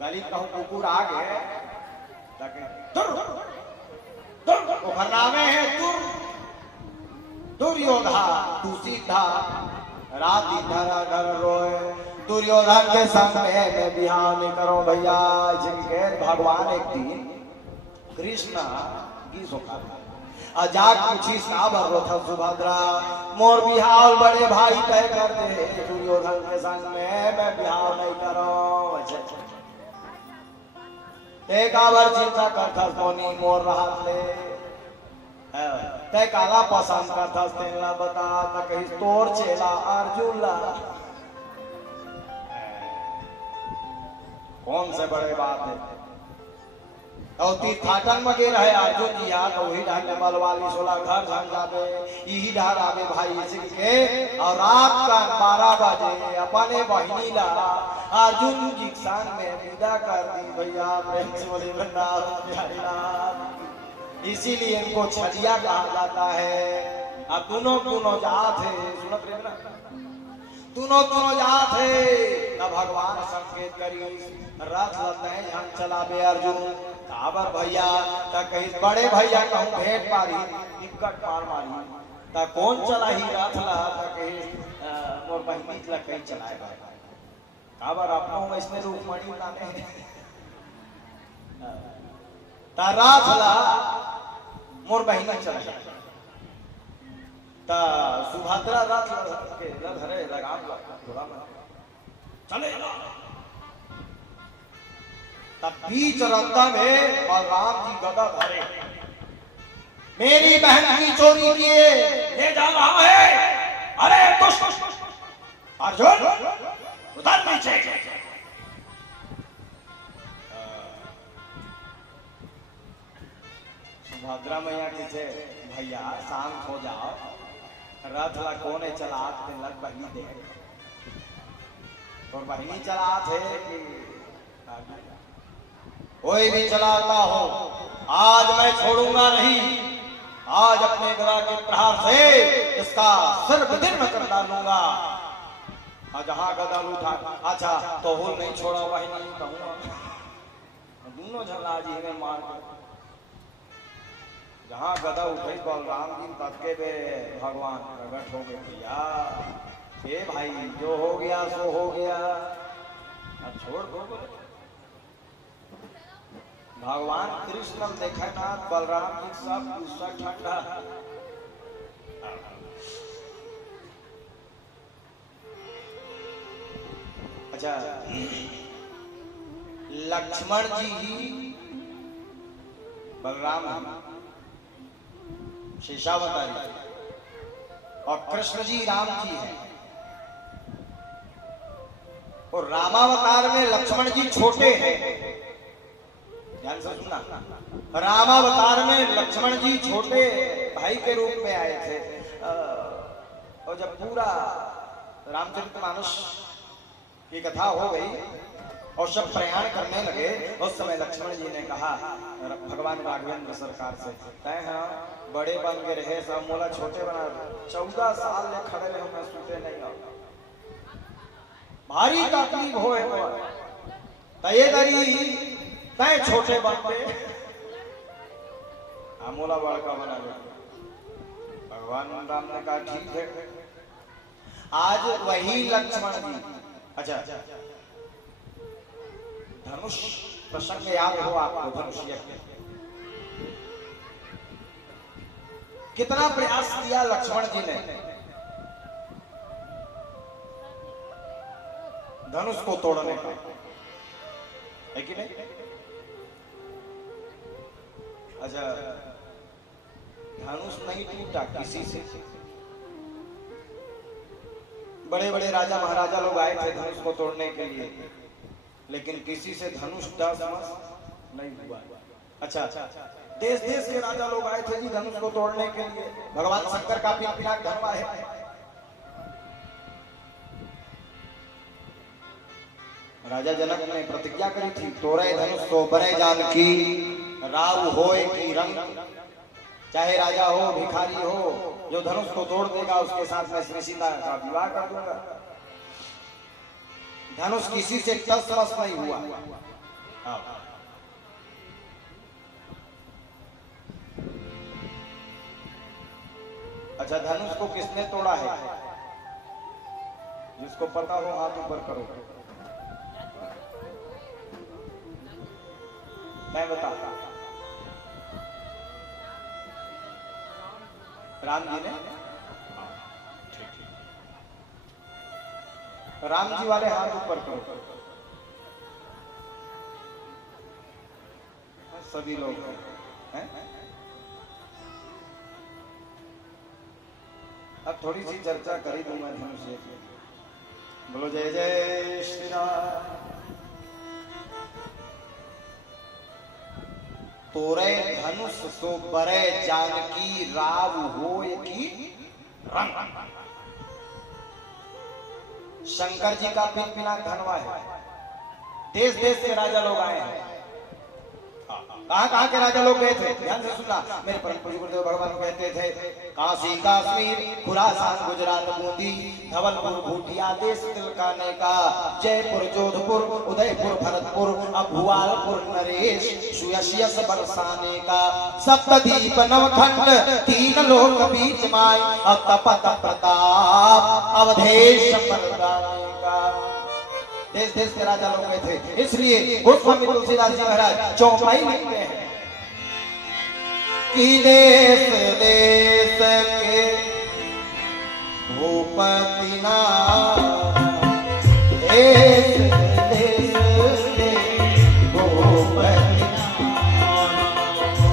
गली कहूँ कुकुर आ गए तुर तुर ओकर नामे है तुर दुर्योधा तू सीधा रात इधर अगर रोए दुर्योधन के संग में बिहार में करो भैया जिनके भगवान एक दिन कृष्ण की सोखा अजाक पूछी साबर था सुभद्रा मोर बिहार बड़े भाई तय कर दे दुर्योधन के संग में मैं बिहार नहीं करो एक आवर चिंता करता सोनी मोर रहा ले तय काला पसंद करता तेला बता त कहीं तोर चेला अर्जुन ला कौन से बड़े बात है और तीर्थाटन में गे रहे अर्जुन जी याद वही ढाल मलवाली 16 घर झम जावे यही ढाल आवे भाई सिंह के और रात का 12 बजे अपने बहिनी ला अर्जुन जी संग में विदा कर दी भैया प्रेम से बोले वृंदावन इसीलिए इनको छलिया कहा जाता है। अब दोनों जात है सुनो प्रेम ना दोनों जात है न भगवान संकेत करी रथ लते यहाँ चलावे अर्जुन काबर भैया त कहीं बड़े भैया कहूँ भेंट मारी निकट मारी त कौन चला ही रथ ला त कहीं मोर बहिनी ला कहीं चलाए काबर अपनों में इसमें रुक्मणी ताने त रथ ला मोर बहिनी चला ता सुभद्रा रथ के धरे लगाम चले तब बीच रंगा में बलराम जी गदा धरे मेरी बहन की चोरी किए ले जा रहा है अरे अर्जुन उधर नीचे सुभद्रा मैया पीछे भैया शांत हो जाओ रथ ला कोने चला लग बहिनी दे और बहिनी चला थे कि कोई भी चलाता हो आज मैं छोड़ूंगा नहीं आज अपने गदा के प्रहार से इसका सिर विदीर्ण कर डालूंगा जहां गदा उठा अच्छा तो हुल नहीं छोड़ा बहिनी कहूंगा दोनों झगड़ा जी में मार जहां गदा उठे बलराम जी तत्के बे भगवान प्रकट हो गए भैया हे भाई जो हो गया सो हो गया अब छोड़ दो भगवान कृष्ण देखा ना बलराम जी सब गुस्सा ठंडा अच्छा लक्ष्मण जी बलराम शेषावतारी और कृष्ण जी राम जी हैं और रामावतार में लक्ष्मण जी छोटे हैं ध्यान से सुनना रामावतार में लक्ष्मण जी छोटे भाई के रूप में आए थे और जब पूरा रामचरितमानस की कथा हो गई और सब प्रयाण करने लगे उस समय लक्ष्मण जी ने कहा भगवान राघवेंद्र सरकार से तय हाँ बड़े बन के रहे सब मोला छोटे बना 14 साल ले खड़े रहे मैं सूते नहीं आ भारी तकलीफ होए तय दरी तय छोटे बन पे मोला बड़का बना भगवान राम ने कहा ठीक है आज वही लक्ष्मण जी अच्छा धनुष प्रसंग याद हो आपको धनुष कितना प्रयास किया लक्ष्मण जी ने धनुष को तोड़ने का है कि नहीं अच्छा धनुष नहीं टूटा किसी से बड़े बड़े राजा महाराजा लोग आए थे धनुष को तोड़ने के लिए लेकिन किसी से धनुष नहीं हुआ अच्छा देश देश के राजा लोग आए थे जी धनुष को तोड़ने के लिए भगवान शंकर का भी पिनाक धर्मा है राजा जनक ने प्रतिज्ञा करी थी तोड़े धनुष को बड़े जानकी राव होए की रंग चाहे राजा हो भिखारी हो जो धनुष को तोड़ देगा उसके साथ मैं श्री सीता का विवाह कर दूंगा धनुष किसी से टस मस नहीं हुआ हाँ। अच्छा, धनुष को किसने तोड़ा है? जिसको पता हो हाथ ऊपर करो। मैं बता, राम जी ने। राम जी वाले हाथ ऊपर करो। सभी लोग हैं। अब थोड़ी सी चर्चा कर ही दूंगा धनुष की। बोलो जय जय श्री राम। तोरे धनुष सो बरे जानकी राव होय की रंग। शंकर जी का पिन-पिना धनवा है। देश देश के राजा लोग आए हैं। कहां के राजा लोग गए थे? ध्यान से सुनना। मेरे परम पूज्य गुरुदेव भगवान कहते थे, काशी कश्मीर खुरासान गुजरात बूंदी धवलपुर भूटिया देश तिलकाने का, जयपुर जोधपुर उदयपुर भरतपुर अब भुआलपुर नरेश सुयश बरसाने का, सप्तद्वीप नवखंड तीन लोक बीच माय अब तपत प्रताप अवधेश बरसाने का। देश देश के राजा लोग गए थे। इसलिए गोस्वामी तुलसीदास जी महाराज चौपाई लिखते हैं कि देश देश के भूपति ना, देश देश के भूपति ना,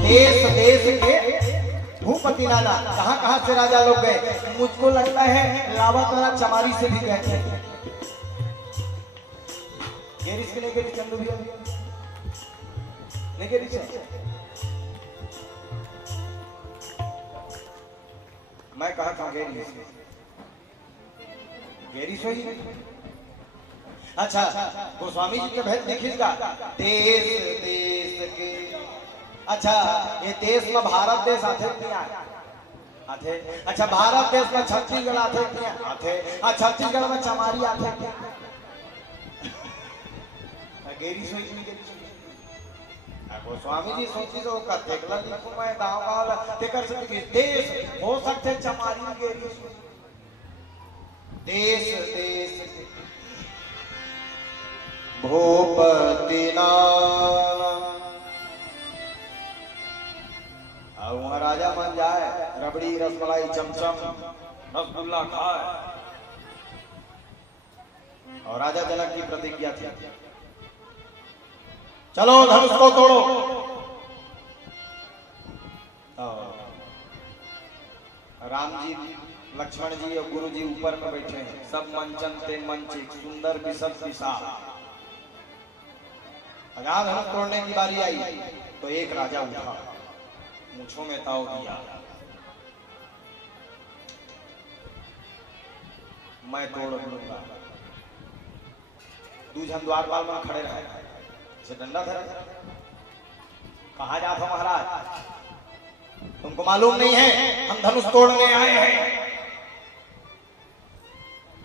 देश देश के भूपति नाना। कहां से राजा लोग गए? मुझको लगता है लावातोरा चमारी से भी गए थे। गेरिस के नहीं गेरिस चंदू भैया नहीं गेरिस है। मैं कहा था गेरिस गेरिस ही। अच्छा, गोस्वामी जी के भेद देखिएगा। देश देश के, अच्छा ये देश में भारत देश आते नहीं आते। अच्छा, भारत देश में छत्तीसगढ़ आते नहीं आते। छत्तीसगढ़ में चमारी आते गेरी सोई में गेरी सोई। गोस्वामी जी सोची तो करते कल लिखो मैं गांव गांव ते कर सकते देश हो सकते चमारी गेरी सोई। देश देश भूपति नाना। और वहां राजा बन जाए, रबड़ी रसमलाई चमचम रसगुल्ला खाए। और राजा जनक की प्रतिज्ञा थी, चलो धनुष को तोड़ो। राम जी लक्ष्मण जी और गुरु जी ऊपर में बैठे हैं। सब मंचन ते मंच एक सुंदर विशद विशाल। जहां धनुष तोड़ने की बारी आई तो एक राजा उठा, मूंछों में ताव दिया, मैं तोड़ लूंगा। दूजन द्वारपाल में खड़े रहे से डंडा धरे। कहा जात हो महाराज, तुमको मालूम नहीं है हम धनुष तोड़ने आए हैं?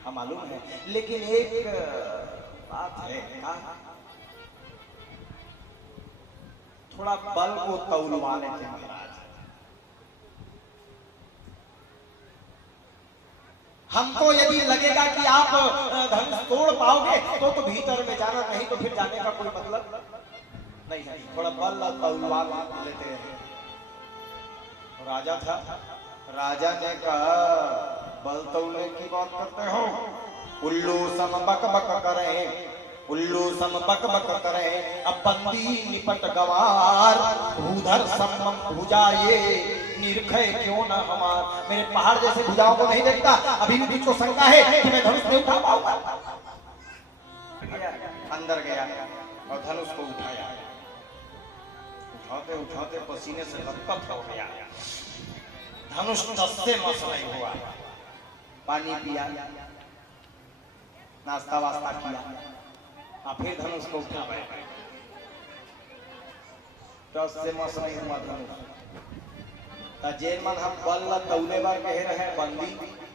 हम मालूम है, लेकिन एक बात है, थोड़ा बल को तौलवा लेते महाराज। हमको यदि लगेगा कि आप धनुष तोड़ पाओगे तो भीतर में जाना, नहीं तो फिर जाने का कोई मतलब नहीं है। थोड़ा बल तौलवा लेते हैं। राजा था, राजा ने कहा बल तौलने की बात करते हो? उल्लू सम बक बक करें, उल्लू सम बक बक करें, अब बंदी निपट गवार, भूधर सम भुजाए निरखे क्यों न हमार। मेरे पहाड़ जैसे भुजाओं को नहीं देखता? अभी भी तुझको शंका है कि मैं धनुष नहीं उठा पाऊंगा? अंदर गया और धनुष को उठाया। उठाते उठाते पसीने से लथपथ हो गया। धनुष से मस नहीं हुआ। पानी पिया, नाश्ता वास्ता किया, और फिर धनुष को उठाया। दस से मस नहीं हुआ धनुष। जेन मन हम बल तौले बार कह रहे हैं बंदी,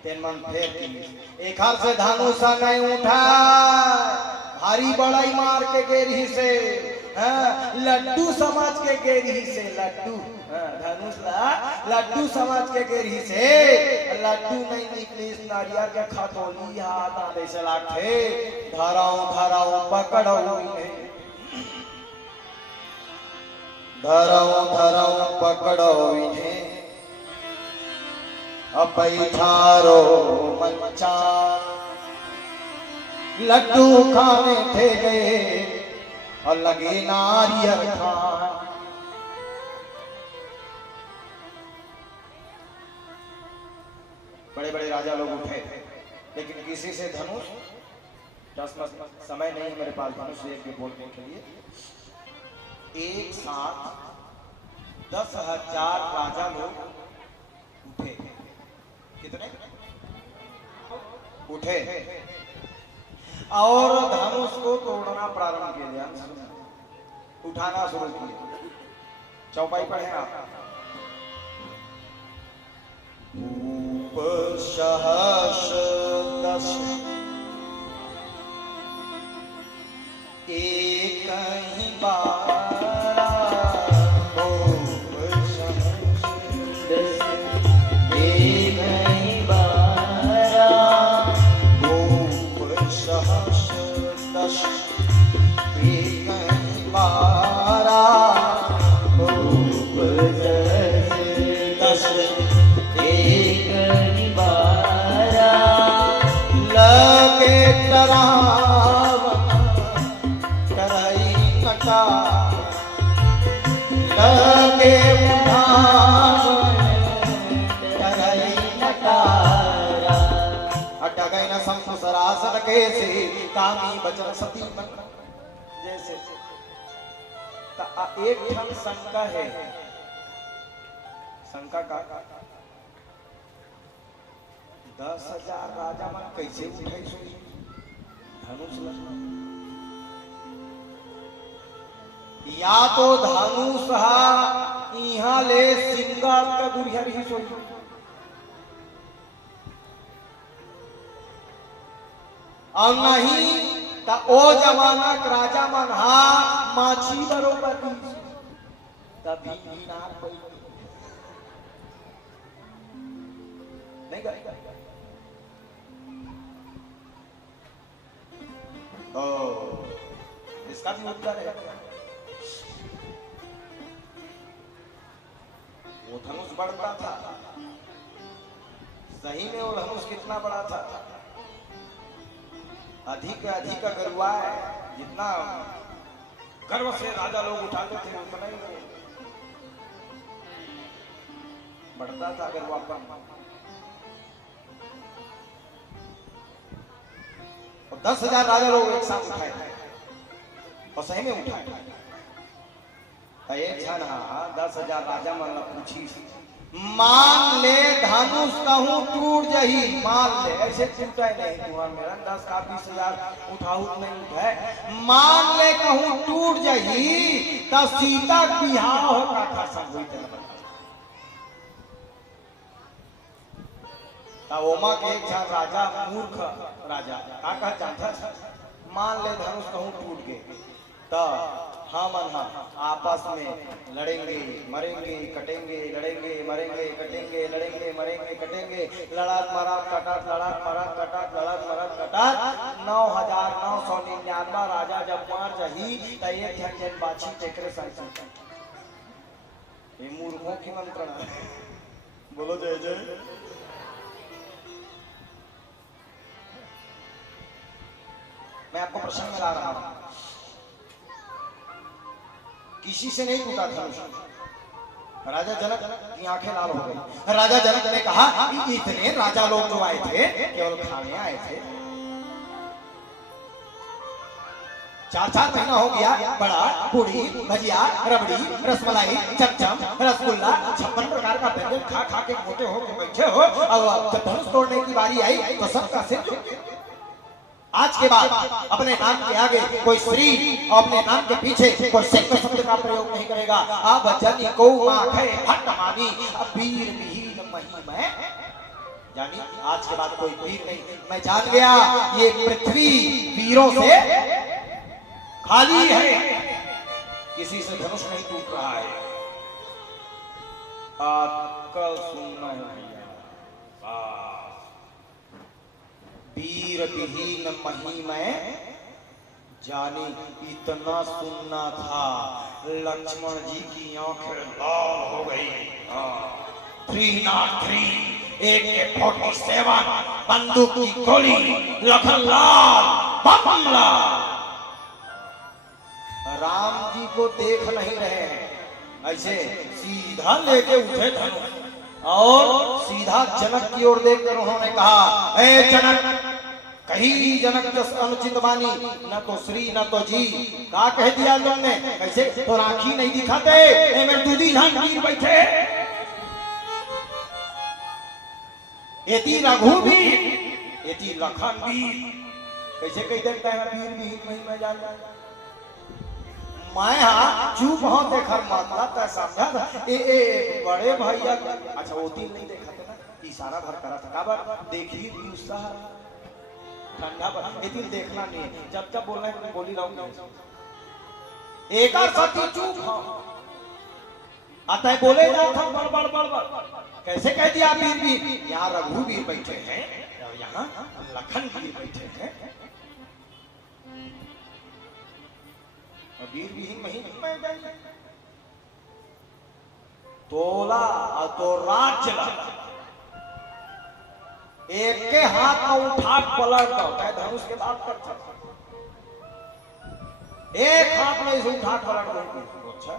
तेन मन फेर की एक हाथ से धनुष नहीं उठा, भारी बड़ाई मार के गेरी से लड्डू समाज के गेरी से लड्डू धनुष लड्डू समाज के गेरी से लड्डू नहीं निकली इस नारियल के खतौली हाथ आने से लाखे धराऊं धराऊं पकड़ो धराऊं धराऊं पकड़ो इन्हें अब बैठारो बच्चा लड्डू खाने थे गए और लगे नारियल खान। बड़े बड़े राजा लोग उठे लेकिन किसी से धनुष समय नहीं है मेरे पास धनुष एक भी बोलने के लिए। एक साथ 10,000 राजा लोग उठे। कितने उठे और धनुष को तोड़ना प्रारंभ किया, उठाना शुरू किया। चौपाई पढ़े आप। सहस्रदश एक ही बारा एक ही बारा सहस्रदश एक ही बारा दस लगे डरावन करई नटा लगे उठावन करई नटारा अटगई न संसरासन कैसे कामी बचन सती मन जैसे एक ठन शंका है। शंका का 10,000 राजा मन कैसे उठाई सोई धनुष या तो धनुष इहा ले सिंगार का गुड़िया ही सोई और नहीं ता ओ जमाना राजा मन माछी बरोबर तभी नार पई नहीं गए। इसका भी उत्तर है। वो धनुष बढ़ता था, सही में वो धनुष कितना बड़ा था, अधिक अधिक गरुआ है। जितना गर्व से राजा लोग उठाते थे उतना ही बढ़ता था गरुआ पर। और 10,000 राजा लोग एक साथ उठाए और सही में उठाए। एक क्षण 10,000 राजा मन पूछी मान ले धनुष कहूं टूट जही, मान ले ऐसे टूटा नहीं तुम्हार मेरा 10 का 20,000 उठाऊ नहीं है। मान ले कहूं टूट जही तो सीता बिहाव होगा था सब हुई ओमा के एक राजा मूर्ख राजा का कहा चाहता मान ले धनुष कहूं टूट गए तो हम आपस में लड़ेंगे मरेंगे कटेंगे, लड़ेंगे मरेंगे कटेंगे, लड़ेंगे मरेंगे कटेंगे, लड़ात मरात कटात लड़ात मरात कटात लड़ात मरात कटात 9,999 राजा जब मार जही तो एक झंझन बाछी टेकरे संग ये मूर्खों की मंत्रणा बोलो जय जय। मैं आपको प्रश्न में ला रहा हूं, किसी से नहीं टूटा धनुष। राजा जनक की आंखें लाल हो गई। राजा जनक ने कहा कि इतने राजा लोग जो आए थे केवल खाने आए थे, 4-4 महीना हो गया, बड़ा पूड़ी भजिया रबड़ी रसमलाई चमचम रसगुल्ला 56 प्रकार का व्यंजन खा खा के मोटे हो के बैठे हो। अब जब धनुष तोड़ने की बारी आई तो सबका सिर आज के बाद अपने नाम के आगे कोई श्री और अपने नाम के पीछे कोई सिंह शब्द का प्रयोग नहीं करेगा। अब जनी को माखे हट मानी वीर विहीन मही में जानी आज के बाद कोई वीर नहीं। मैं जान गया ये पृथ्वी वीरों से खाली है। किसी से धनुष नहीं टूट रहा है। कल सुनना है भैया, वीर विहीन मही में जानी इतना सुनना था, लक्ष्मण जी की आंखें लाल हो गई। 303 AK-47 बंदूक की गोली, लखनलाल बमला। राम जी को देख नहीं रहे हैं, ऐसे सीधा लेके उठे धनुष और सीधा जनक की ओर देखकर उन्होंने कहा, ए जनक, कहीं जनक जस अनुचित बानी, न तो श्री न तो जी। का कह दिया तुमने? कैसे तो राखी नहीं दिखाते, में दूधी धान गिर बैठे। एती रघुवीर, एती लखनवीर। कैसे कह देता है वीर भी मैं जानता मैं। हाँ चुप हाँ देखर मतलब तय समझा था। ए बड़े भैया, अच्छा वो दिन नहीं देखा था ना, इशारा भर करा था। काबर देखी उत्साह ठंडा पर, ये दिन देखना नहीं है। जब जब बोलना है बोली रहूंगा। एक सती चुप हाँ आता है, बोले जाओ था बड़ बड़ बड़ बड़। कैसे कह दिया वीर वीर? यहाँ रघुवीर बैठे हैं और यहाँ लखन वीर बैठे हैं। वीर विहीन महीन में जाइए तोला तो राज चला। एक के हाथ में उठा पलट होता है, धनुष के बाद कर एक हाथ में इसे उठा पलट दो। अच्छा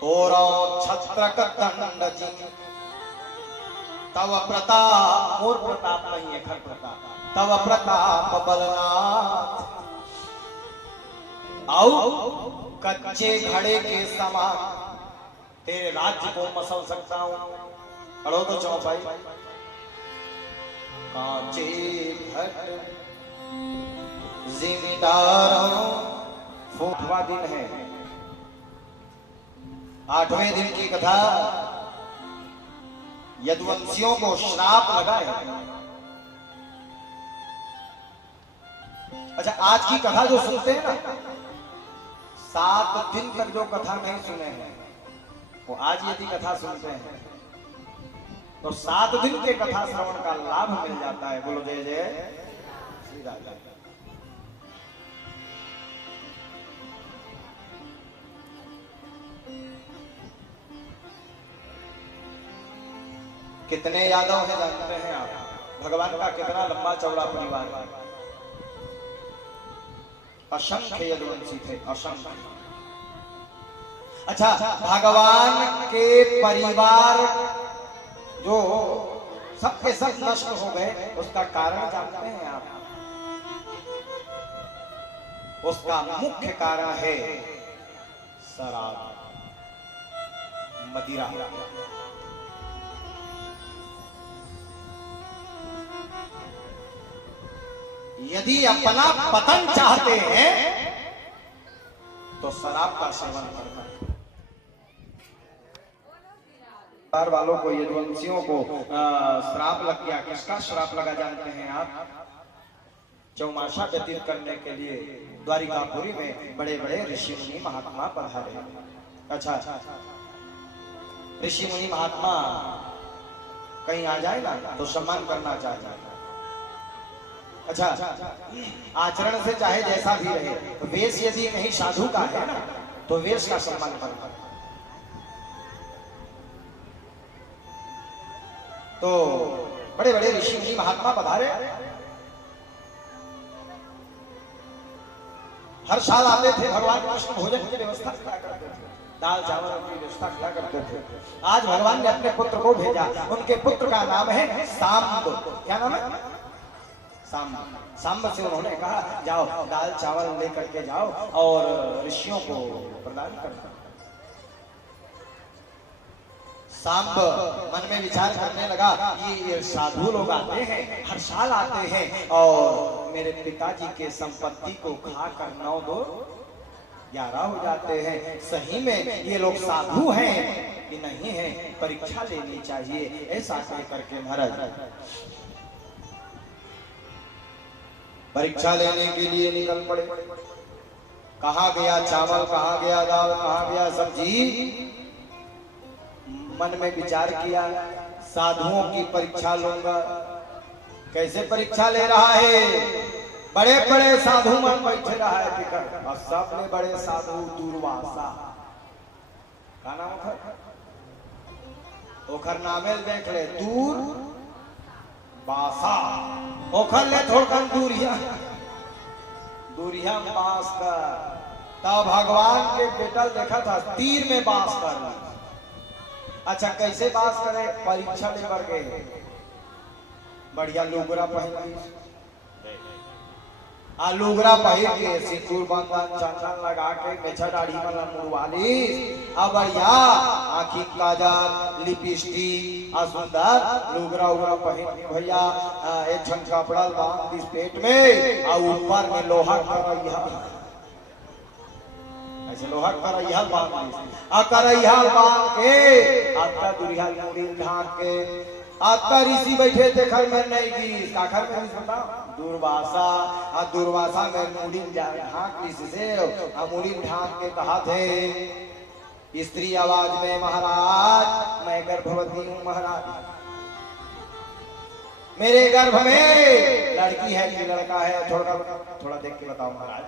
तोरा छत्र दंड जी तव प्रताप, मोर प्रताप नहीं है खर प्रताप, तव प्रताप बलनाथ। आओ कच्चे घड़े के समान तेरे राज्य को मसल सकता हूं। अड़ो तो चौपाई, कांचे घट जिम्मेदारों। 8वां दिन है, 8वें दिन की कथा। यदुवंशियों को श्राप लगा है। अच्छा आज की कथा जो सुनते हैं ना, 7 दिन तक जो कथा नहीं सुने हैं वो आज यदि कथा सुनते हैं तो 7 दिन के कथा श्रवण का लाभ मिल जाता है। बोलो जय जय श्री राम। कितने यादव है जानते हैं आप? भगवान का कितना लंबा चौड़ा परिवार है। असंख्य यदुवंशी थे, असंख्य। अच्छा भगवान के परिवार जो सबके सब नष्ट हो गए, उसका कारण जानते हैं आप? उसका मुख्य कारण है शराब, मदिरा। यदि अपना पतन चाहते हैं तो शराब का सेवन करना। परिवार वालों को, यदुवंशियों को श्राप लग गया। किसका श्राप लगा जानते हैं आप? चौमासा व्यतीत करने के लिए द्वारिकापुरी में बड़े बड़े ऋषि मुनि महात्मा पधारे। अच्छा ऋषि मुनि महात्मा कहीं आ जाए ना तो सम्मान करना चाहिए। अच्छा आचरण से चाहे जैसा भी रहे, तो वेश यदि कहीं साधु का है ना तो वेश का सम्मान करना। तो बड़े बड़े ऋषि मुनि महात्मा पधारे। हर साल आते थे, भगवान कृष्ण भोजन की व्यवस्था किया करते थे, दाल चावल की व्यवस्था किया करते थे। आज भगवान ने अपने पुत्र को भेजा। उनके पुत्र का नाम है सांब। क्या नाम है? सांब से उन्होंने कहा जाओ दाल चावल लेकर के जाओ और ऋषियों को प्रदान करना। सांब मन में विचार करने लगा, ये साधु लोग आते हैं, हर साल आते हैं और मेरे पिताजी के संपत्ति को खाकर 9 2 11 हो जाते हैं। सही में ये लोग साधु हैं कि नहीं है? परीक्षा लेनी चाहिए। ऐसा कह करके महाराज परीक्षा लेने के लिए निकल पड़े। कहाँ गया चावल, कहाँ गया दाल, कहाँ गया सब्जी। मन में विचार किया साधुओं की परीक्षा लूंगा। कैसे परीक्षा ले रहा है? बड़े बड़े साधु मन बैठे रहा है फिकर, और सबने बड़े साधु दुर्वासा का नाम ओखर नामेल देख ले, दूर बासा ओखर ले थोड़कन दूरिया दूरिया बास कर। तब भगवान के बेटल देखा था तीर में बास कर। अच्छा कैसे बास करे? परीक्षा लेकर गए, बढ़िया लुगरा पहन लुगरा पहन के सिंदूर बंधन चंदन लगा के मेछा दाढ़ी वाला मुड़वाली बढ़िया आँखी काजल लिपस्टिक सुंदर लुगरा उगरा पहन के भैया एक छन कपड़ा बांध इस पेट में और ऊपर में लोहा करैया, ऐसे लोहा करैया बांध करैया बांध के आपका दुरिया मुड़ी ढांक के आपका ऋषि बैठे थे घर में नहीं की काखर में सुना दुर्वासा दुर्वासा में मुड़ी ढांक से मुड़ी ढांक के कहा थे स्त्री आवाज में, महाराज मैं गर्भवती हूँ महाराज, मेरे गर्भ में लड़की है कि लड़का है? थोड़ा देख के बताओ महाराज।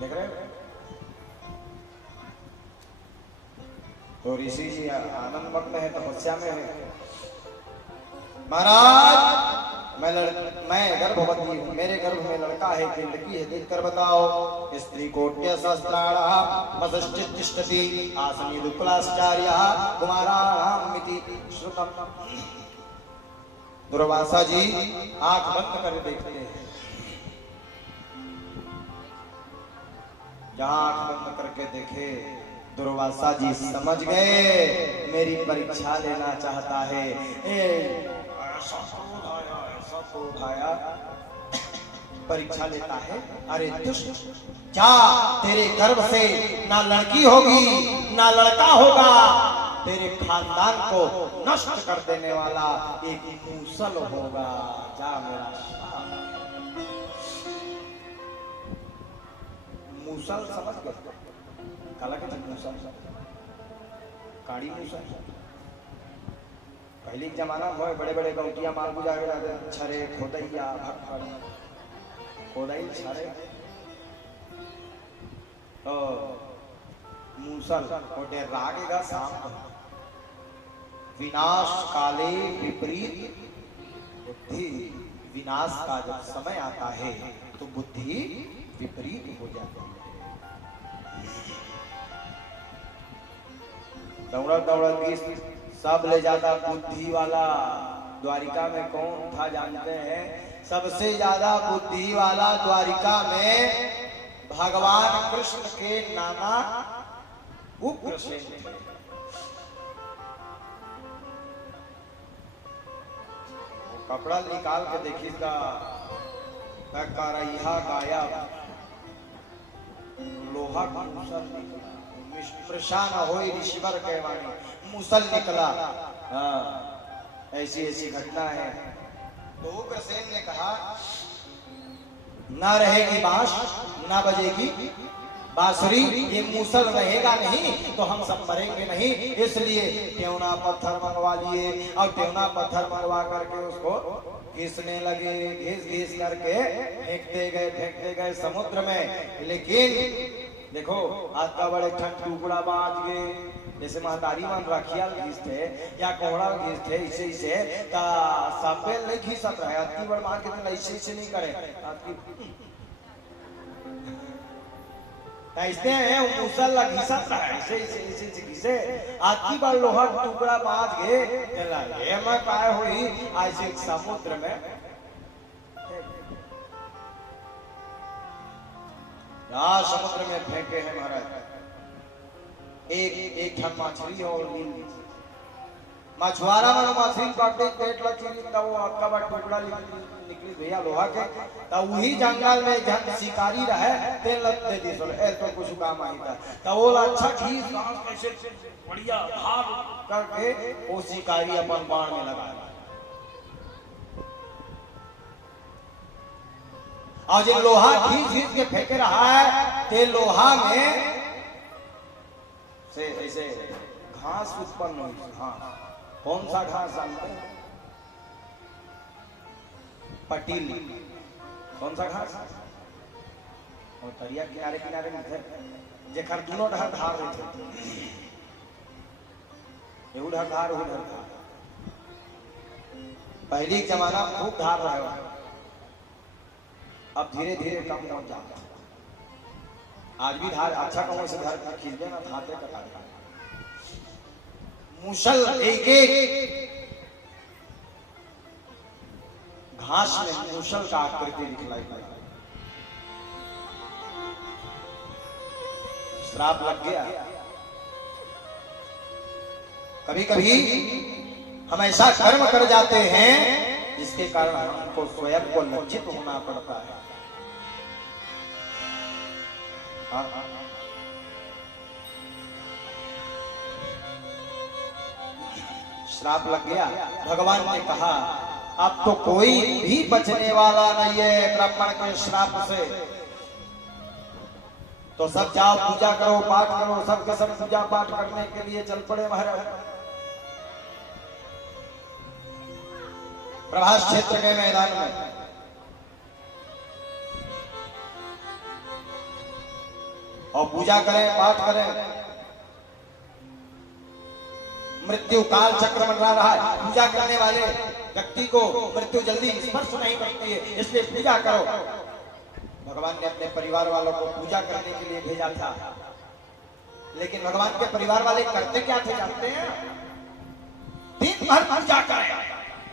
देख रहे हो? तो ऋषि जी आनंद मग्न है, तपस्या में है। महाराज मैं गर्भवती हूँ, मेरे गर्भ में लड़का है कि लड़की है? देख कर बताओ। स्त्री कोट्य सहस्राणः वसश्चितिष्ठति आसनी दुक्लाश्चार्यः कुमाराणामिति श्रुतम्। दुर्वासा जी आंख बंद कर देखते हैं। जहां आंख बंद करके देखे दुर्वासा जी समझ गए मेरी परीक्षा लेना चाहता है। उठाया परीक्षा लेता है। अरे दुष्ट, जा तेरे गर्भ से ना लड़की होगी ना लड़का होगा, तेरे खानदान को नष्ट कर देने वाला एक मूसल होगा। जा मेरा मूसल समझ गए? काला के मूसल काड़ी मूसल पहले के जमाना में बड़े बड़े गौटिया माल बुझा के जाते छरे खोदैया भक्खड़ खोदाई छरे तो मूसल कोटे रागेगा शाम विनाश काले विपरीत बुद्धि। विनाश का जब समय आता है तो बुद्धि विपरीत हो जाती है। दौड़ा दौड़ा सब ले जाता बुद्धि वाला। द्वारिका में कौन था जानते हैं? सबसे ज्यादा बुद्धि वाला द्वारिका में भगवान कृष्ण के नाना उग्रसेन थे। कपड़ा निकाल के देखिएगा करैया गायब, लोहा का मूसल निकला, प्रशान हो ऋषिवर के वाणी मूसल निकला। ऐसी ऐसी घटना है। तो उग्रसेन ने कहा ना रहेगी बांस ना बजेगी बांसुरी, ये मूसल रहेगा नहीं तो हम सब मरेंगे नहीं। इसलिए टेवना पत्थर मंगवा लिए और टेवना पत्थर मंगवा करके उसको घिसने लगे। घिस घिस करके फेंकते गए समुद्र में। लेकिन देखो आज का बड़े ठंड टुकड़ा बाज गए, जैसे महतारी मन रखिया घिसते या कोहड़ा घिसते इसे का सापेल नहीं घिसत रहे। अति बड़ मान के ऐसे नहीं करे ऐसे हैं मूसल ला घिसत रहे ऐसे घिसे। अति बड़ लोहा टुकड़ा बाज गए ये मैं काय हुई ऐसे समुद्र में। समुद्र में फेंके हैं महाराज। एक ठन मछली और मछुआरा मन मछली पकड़े पेट लगी तब वो अक्का बा टुकड़ा निकली भैया लोहा के। तब वही जंगल में जन शिकारी रहे तेल दे दी सोले ए तो कुछ काम आई था। तब वो अच्छा खींच कैसे बढ़िया भाग करके वो शिकारी अपन बाण में लगा। और जो लोहा खींच खींच के फेंक रहा है ते लोहा में से ऐसे घास उत्पन्न हुई। घास, कौन सा घास जानते हैं? पटील। कौन सा घास? और तरिया किनारे किनारे में थे जेखर दोनों ढार धार रहे थे, एहू ढार धार हो ढार धार। पहली जमाना में खूब धार रहे, अब धीरे धीरे कम हो जाता। आज भी धार अच्छा कम से घर खींचते ना धाते कटा मुसल एक एक घास में मुसल का आकृति दिखलाई पड़ा। श्राप लग गया। कभी कभी हम ऐसा कर्म कर जाते हैं जिसके कारण हमको स्वयं को लज्जित होना पड़ता है। श्राप लग गया। भगवान ने कहा अब तो कोई भी बचने वाला नहीं है ब्राह्मण के श्राप से। तो सब जाओ पूजा करो, पाठ करो, सबके सब पूजा पाठ करने के लिए चल पड़े महाराज। प्रभास क्षेत्र के मैदान में और पूजा करें, पाठ करें। मृत्यु काल चक्र मंडरा रहा है। पूजा करने वाले व्यक्ति को मृत्यु जल्दी स्पर्श नहीं करती है, इसलिए पूजा करो। भगवान ने अपने परिवार वालों को पूजा करने के लिए भेजा था, लेकिन भगवान के परिवार वाले करते क्या थे जानते हैं? दिन भर पूजा करें,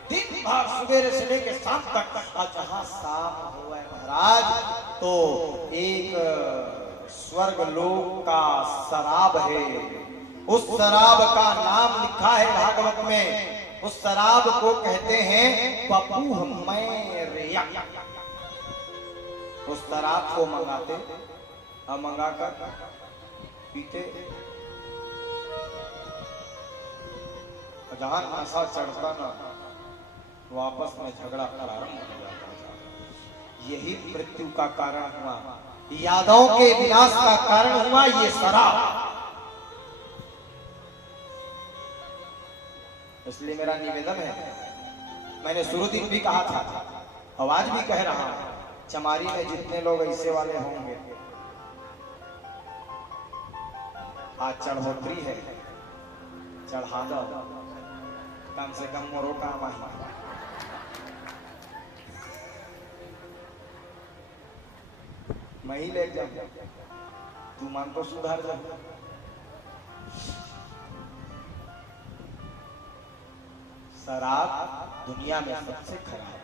दिन भर सुबह से लेकर शाम तक। और जहां शाम हुआ महाराज तो एक स्वर्ग लोक का शराब है, उस शराब का नाम लिखा है भागवत में। उस शराब को कहते हैं पपुहमैर्य। उस शराब को मंगाते और मंगाकर पीते। जहां नशा चढ़ता ना तो आपस में झगड़ा प्रारंभ हो जाता। यही मृत्यु का कारण हुआ, यादवों के विनाश का कारण हुआ ये शराब। इसलिए मेरा निवेदन है, मैंने शुरू दिन भी कहा था, आवाज भी कह रहा हूं, चमारी में जितने लोग ऐसे वाले होंगे, आज चढ़ोतरी है, चढ़ा दो, कम से कम मोरो काम आए। मैं ही ले जाऊं, तू मान तो सुधार जा। शराब दुनिया में सबसे खराब है।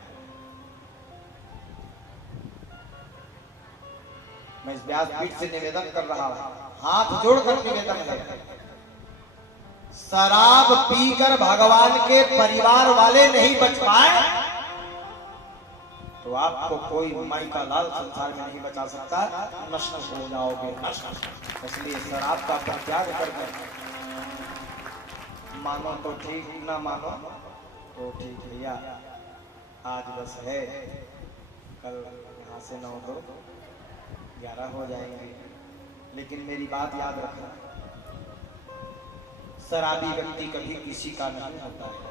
मैं इस व्यासपीठ से निवेदन कर रहा हूं, हाथ जोड़कर निवेदन है, शराब पीकर भगवान के परिवार वाले नहीं बच पाए तो आपको कोई माई का लाल संसार में नहीं बचा सकता, नष्ट हो जाओगे नष्ट। इसलिए शराब का परित्याग करके मानो तो ठीक, ना मानो तो ठीक। भैया आज बस है, कल यहाँ से 9 तो 11 हो जाएंगे, लेकिन मेरी बात याद रखना, शराबी व्यक्ति कभी किसी का नहीं होता है।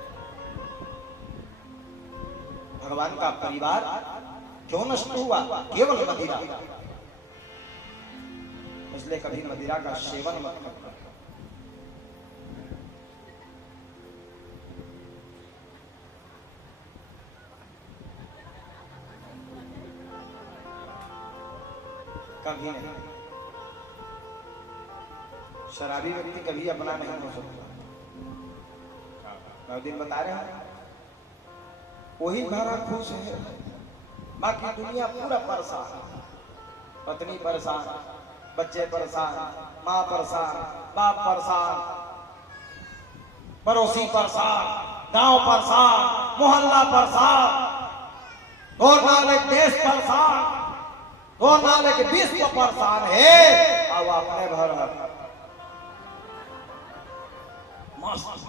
भगवान का परिवार क्यों नष्ट हुआ? केवल मदिरा। इसलिए कभी मदिरा का सेवन मत करना। कभी नहीं। शराबी व्यक्ति कभी अपना नहीं हो सकता। मैं दिन बता रहे हैं, वही भरा खुश है, बाकी दुनिया पूरा परेशान। पत्नी परेशान, बच्चे परेशान, माँ परेशान, बाप परेशान, पड़ोसी परेशान, गांव परेशान, मोहल्ला परेशान, और नाले देश परेशान, और नाले के विश्व परेशान है। अब अपने भर मस्त।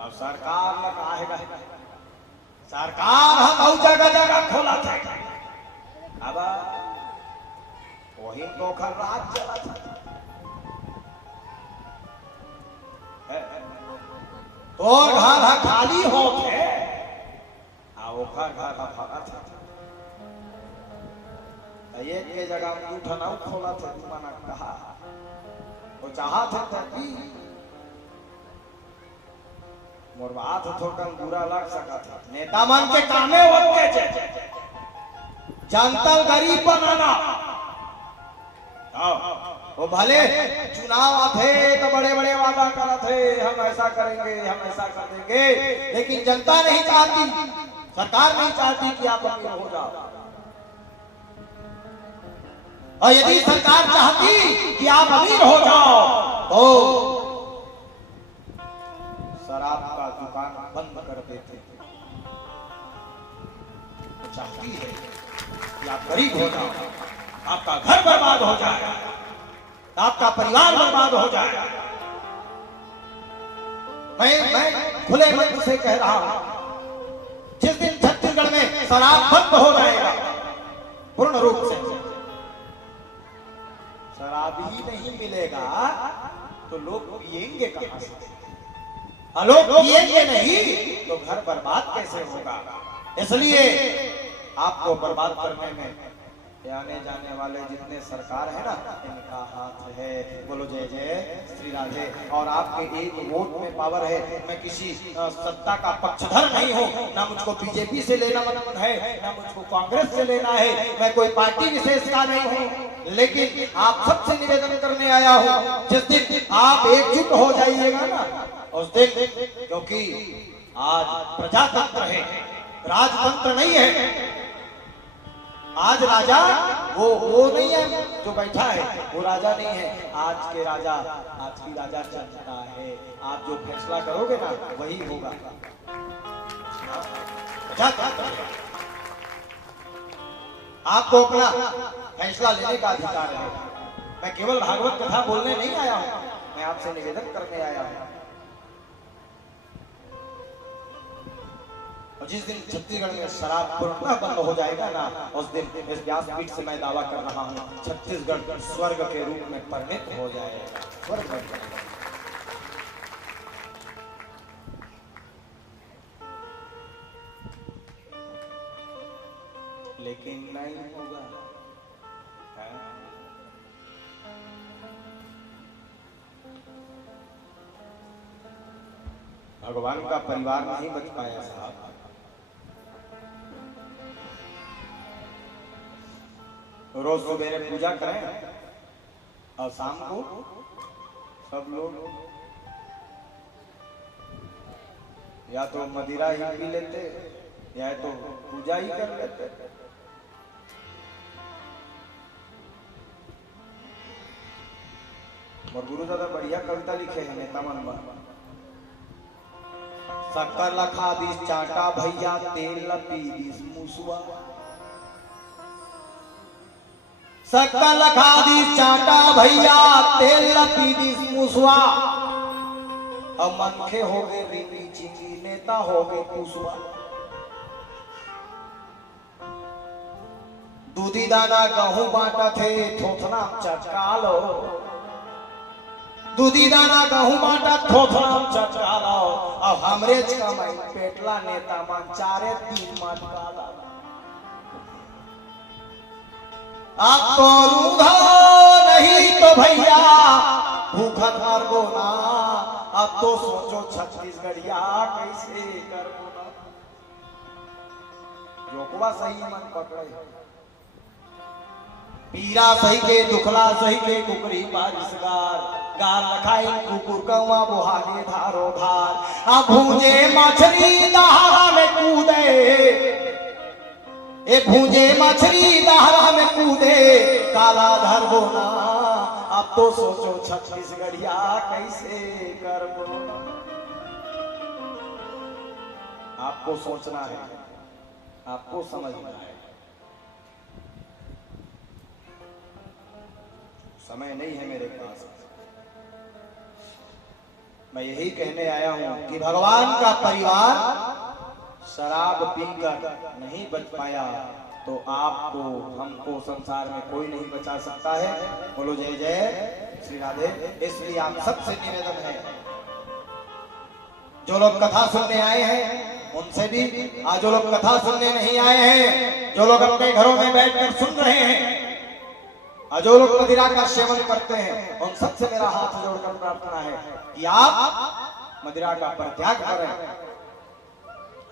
अब सरकार ने कहा है सरकार हम बहुत जगह जगह खोला था, अब वही तो खर राज चला था। तोर घर खाली हो थे, ओखर घर भरा था। एक के जगह में उठना खोला था, तू मना कहा वो चाहा थे तभी मोर बात थोड़ा बुरा लग सका था। नेता मन के कामे होते थे, जनता गरीब बनाना। वो भले चुनाव आते तो बड़े बड़े वादा करते, हम ऐसा करेंगे, हम ऐसा कर देंगे, लेकिन जनता नहीं चाहती, सरकार नहीं चाहती कि आप अमीर हो जाओ। और यदि सरकार चाहती कि आप अमीर हो जाओ तो शराब का दुकान बंद कर देते। चाहती है कि आप गरीब हो जाओ, आपका घर बर्बाद हो जाए, आपका परिवार बर्बाद हो जाए। मैं खुले मन से कह रहा हूं, जिस दिन छत्तीसगढ़ में शराब बंद हो जाएगा पूर्ण रूप से, शराब ही नहीं मिलेगा तो लोग पिएंगे कहां से? लोग पिएंगे नहीं तो घर बर्बाद कैसे होगा? इसलिए आपको बर्बाद करने में आने जाने वाले जितने सरकार है ना, इनका हाथ है। बोलो जय जय श्री राधे। और आपके एक वोट में पावर है। मैं किसी सत्ता का पक्षधर नहीं हूँ, ना मुझको बीजेपी से लेना मतलब है, ना मुझको कांग्रेस से लेना है, मैं कोई पार्टी विशेष का नहीं हूँ, लेकिन आप सबसे निवेदन करने आया हूँ, जिस दिन आप एकजुट हो जाइएगा ना उस दिन, क्योंकि आज प्रजातंत्र है, राजतंत्र नहीं है। आज राजा वो नहीं है जो बैठा है, वो राजा नहीं है। आज के राजा, आज की राजा जनता है। आप जो फैसला करोगे ना वही होगा। आपको अपना फैसला लेने का अधिकार है। मैं केवल भागवत कथा बोलने नहीं आया हूं, मैं आपसे निवेदन करने आया हूं। और जिस दिन छत्तीसगढ़ में शराब पूर्णतः बंद हो जाएगा ना, उस दिन इस व्यासपीठ से मैं दावा कर रहा हूँ, छत्तीसगढ़ स्वर्ग के रूप में परिणत हो जाएगा, स्वर्ग बन जाएगा। लेकिन नहीं होगा। भगवान का परिवार नहीं बच पाया साहब। रोज सुबह पूजा करें और शाम को सब लोग या तो मदिरा ही पी लेते या तो पूजा ही कर लेते। और गुरु दादा बढ़िया कविता लिखे हैं नेता मनवा। शक्कर लखा दिस चाटा भैया, तेल लपी दिस मुसुआ। शक्कर लखा दिस चाटा भैया, तेल लपी दिस मुसुआ। अब मनखे हो गए रिंगी चिंगी, नेता हो गए कुसुआ। दूधी दाना गहूं बांटा थे, थोथना चटका लो। दूधी दाना गहूं बांटा, थोथना चटका लो। अब हमरे कमाई पेटला नेता मान चारे तीन मटका लो। आप तो रूधा नहीं तो भैया भूखन मरबो ना। अब तो सोचो छत्तीसगढ़िया कैसे करबो ना। जोकवा सही मन पकड़े, पीरा सही के दुखला सही के कुकरी बारिशगार। गाल लखाई कुकुर कौवा बुहाने धारो धार। अब भूंजे मछली दहाड़ा में कूदे, ए भूंजे मछली दहाड़ा में कूदे, काला धरबो ना। अब तो सोचो छत्तीसगढ़िया कैसे करबो। आपको सोचना है, आपको समझना है। समय नहीं है मेरे पास। मैं यही कहने आया हूं कि भगवान का परिवार शराब पीकर नहीं बच पाया तो आपको हमको संसार में कोई नहीं बचा सकता है। बोलो जय जय श्री राधे। इसलिए आप सबसे निवेदन है, जो लोग कथा सुनने आए हैं उनसे भी, आज जो लोग कथा सुनने नहीं आए हैं, जो लोग अपने घरों में बैठकर सुन रहे हैं, और जो लोग मदिरा का सेवन करते हैं, उन सबसे मेरा हाथ जोड़कर प्रार्थना है कि आप मदिरा का परित्याग करें।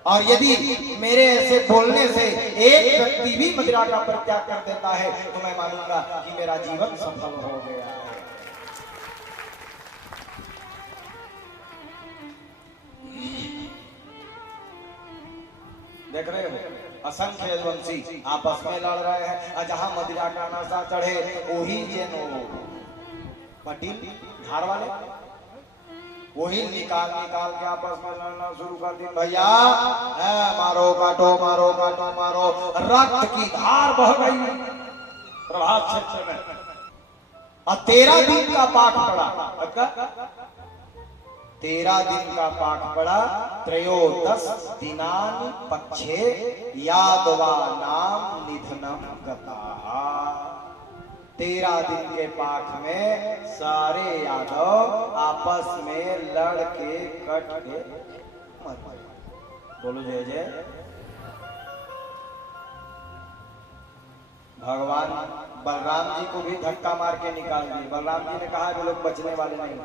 और यदि मेरे ऐसे बोलने से एक व्यक्ति भी मदिरा का परित्याग कर देता है तो मैं मानूंगा कि मेरा जीवन सफल हो गया है। देख रहे हो असंख्य यदुवंशी आपस में लड़ रहे हैं, और जहां मदिरा का नशा चढ़े वही जेनो पटील धार वाले वही निकाल के आपस में लड़ना शुरू कर दी। भैया मारो काटो मारो काटो मारो, रक्त की धार बह गई प्रभात क्षेत्र में। और 13 दिन का पाठ पड़ा, 13 दिन का पाठ पड़ा। त्रयोदश दिनानि पक्षे यादवानां निधनम गताः। 13 दिन के पाठ में सारे यादव आपस में लड़ के कट के मर गए। बोलो जय जय। भगवान बलराम जी को भी धक्का मार के निकाल दिए। बलराम जी ने कहा कि लोग बचने वाले नहीं।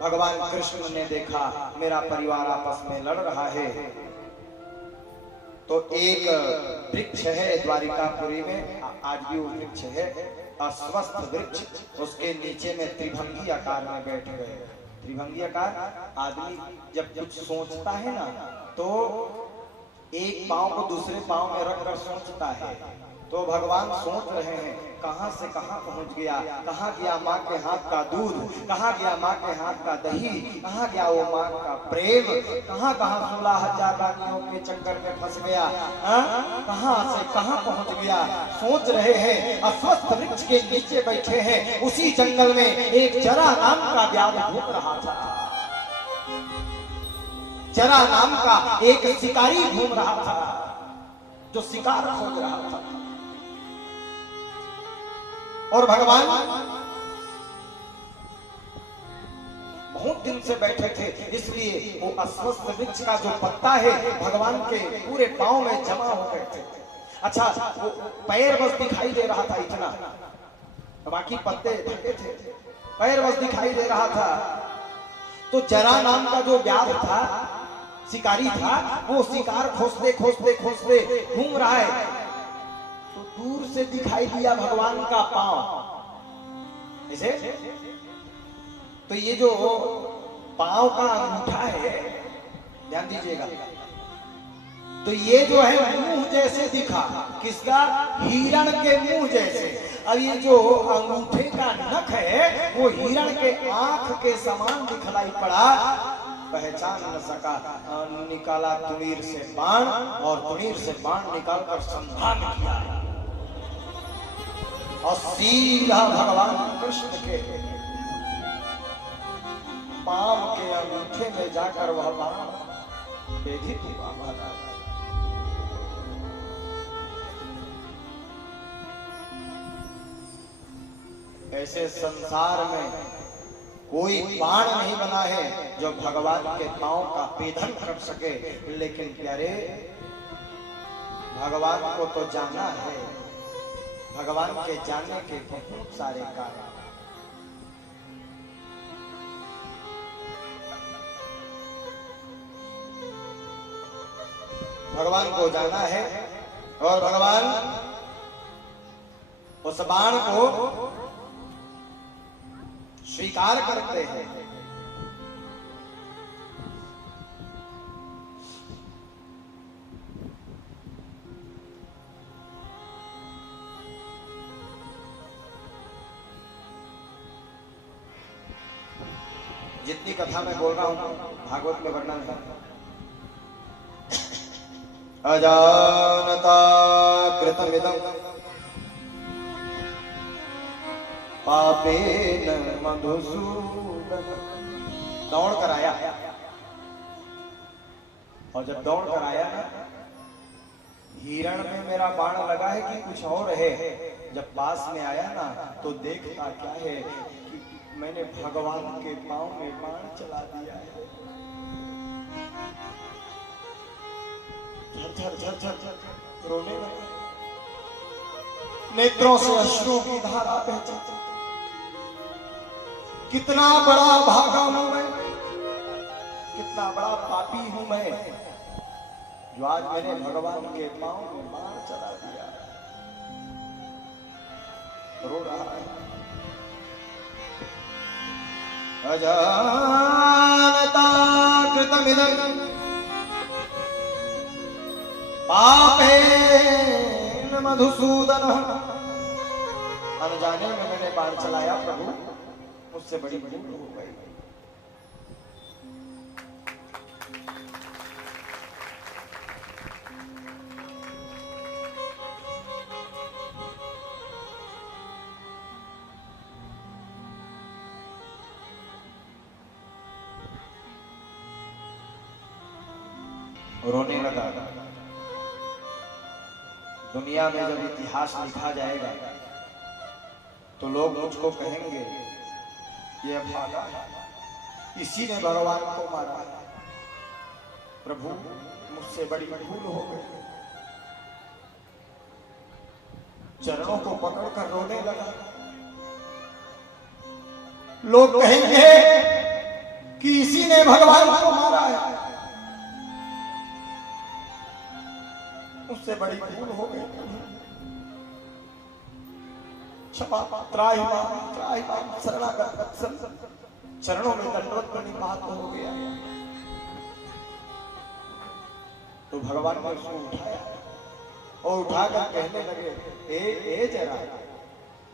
भगवान कृष्ण ने देखा मेरा परिवार आपस में लड़ रहा है, तो एक वृक्ष है द्वारिकापुरी में, आज भी वो वृक्ष है, अस्वस्थ वृक्ष, उसके नीचे में त्रिभंगी आकार में बैठ गए। त्रिभंगी आकार, आदमी जब कुछ सोचता है ना तो एक पांव को दूसरे पांव में रखकर सोचता है। तो भगवान सोच रहे हैं कहां से कहां पहुंच गया, कहां गया माँ के हाथ का दूध, कहां गया माँ के हाथ का दही, कहां गया वो माँ का प्रेम, कहां 16,000 रानियों के चक्कर में फंस गया, कहां से कहां पहुंच गया, सोच रहे हैं। अस्वस्थ वृक्ष के नीचे बैठे हैं। उसी जंगल में एक जरा नाम का व्याध घूम रहा था। जरा नाम का एक शिकारी घूम रहा था जो शिकार खोज रहा था। और भगवान बहुत दिन से बैठे थे, इसलिए वो अस्वस्थ वृक्ष का जो पत्ता है भगवान के पूरे पांव में जमा हो गए थे। अच्छा, वो पैर बस दिखाई दे रहा था इतना, बाकी पत्ते ढके थे, पैर बस दिखाई दे रहा था। तो जरा नाम का जो व्याध था, शिकारी था, वो शिकार खोजते खोजते खोजते घूम रहा है। तो दूर से दिखाई दिया भगवान का पांव ऐसे। तो ये जो पांव का अंगूठा है, ध्यान दीजिएगा, तो ये जो है मुंह जैसे दिखा, किसका? हिरण के मुंह जैसे। अब ये जो अंगूठे का नख है वो हिरण के आंख के समान दिखलाई पड़ा। पहचान न सका, निकाला तुणीर से बाण, और तुणीर से बाण निकालकर संधान किया और सीधा भगवान कृष्ण के पांव के अंगूठे में जाकर वह बाण बेधित हुआ। ऐसे संसार में कोई बाण नहीं बना है जो भगवान के पांव का भेदन कर सके। लेकिन प्यारे, भगवान को तो जाना है, भगवान के जानने के बहुत सारे कारण। भगवान को जाना है और भगवान उस बाण को स्वीकार करते हैं। जितनी कथा मैं बोल रहा हूं भागवत में वर्णन है। अजानता कृतमिदं पापेन मधुसूदन। दौड़ कर आया, और जब दौड़ कर आया ना, हिरण में मेरा बाण लगा है कि कुछ और है। जब पास में आया ना तो देखता क्या है कि मैंने भगवान के पांव में बाण चला दिया है। झर झर झर झर रोने लगा, नेत्रों से अश्रुओं की धारा बहती। कितना बड़ा भागा हूं मैं, कितना बड़ा पापी हूं मैं, जो आज मैंने भगवान के पांव में बाण चला दिया। रो रहा है। अजानता कृतमिदं पापेन मधुसूदन, अनजाने में मैंने बाण चलाया प्रभु, मुझसे बड़ी भूल हो गई। रोने लगा। दुनिया में जब इतिहास लिखा जाएगा तो लोग मुझको कहेंगे ये भागा, इसी ने भगवान को मारा। प्रभु मुझसे बड़ी भूल हो गई। चरणों को पकड़कर रोने लगा। लोग कहेंगे कि इसी ने भगवान को मारा है, उससे बड़ी भूल हो गई। क्षमा त्राहिमाम शरणागत वत्सल, चरणों में दंडवत प्रणिपात हो गया। तो भगवान ने उसको उठाया और उठाकर कहने लगे, ए जरा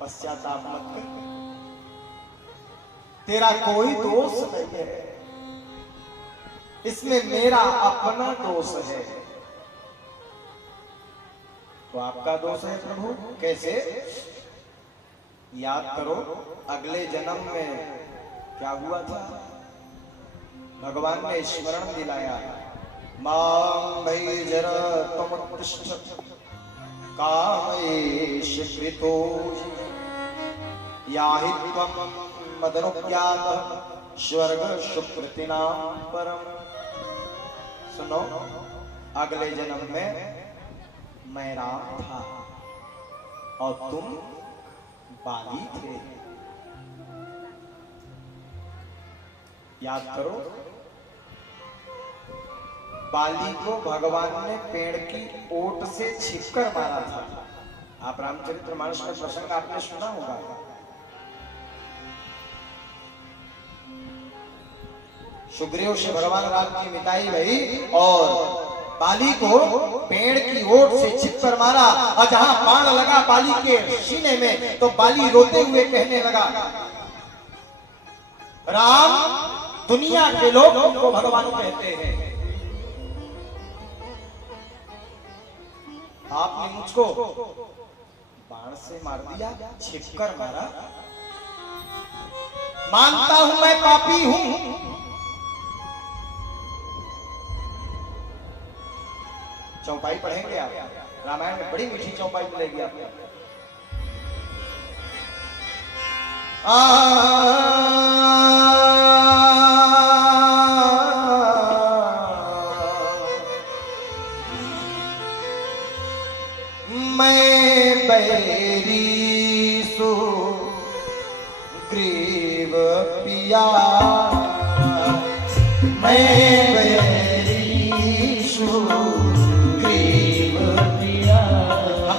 पश्चाताप मत कर, तेरा कोई दोष नहीं है, इसमें मेरा अपना दोष है। तो आपका दोष है प्रभु, कैसे? याद करो अगले जन्म में क्या हुआ था। भगवान ने स्मरण दिलाया, मां भई जरा तमुत्तिष्ठ कामेश कृतो याहि त्वं मदनुज्ञात स्वर्ग सुकृतिना परम। सुनो, अगले जन्म में मैं राम था और तुम बाली थे। याद करो, बाली को भगवान ने पेड़ की ओट से छिपकर मारा था। आप रामचरितमानस में प्रसंग आपने सुना होगा। सुग्रीव से भगवान राम की मिताई भई और बाली को पेड़ की ओट से छिपकर मारा, और जहां बाण लगा बाली के सीने में तो बाली रोते हुए कहने लगा, राम दुनिया के लोग उनको भगवान कहते हैं, आपने मुझको बाण से मार दिया, छिपकर मारा। मानता हूं मैं पापी हूं, चौपाई पढ़ेंगे आप, रामायण में बड़ी मीठी चौपाई मिलेगी आपको। मैं बैरी सुग्रीव पिया, मैं बैरी सुग्रीव,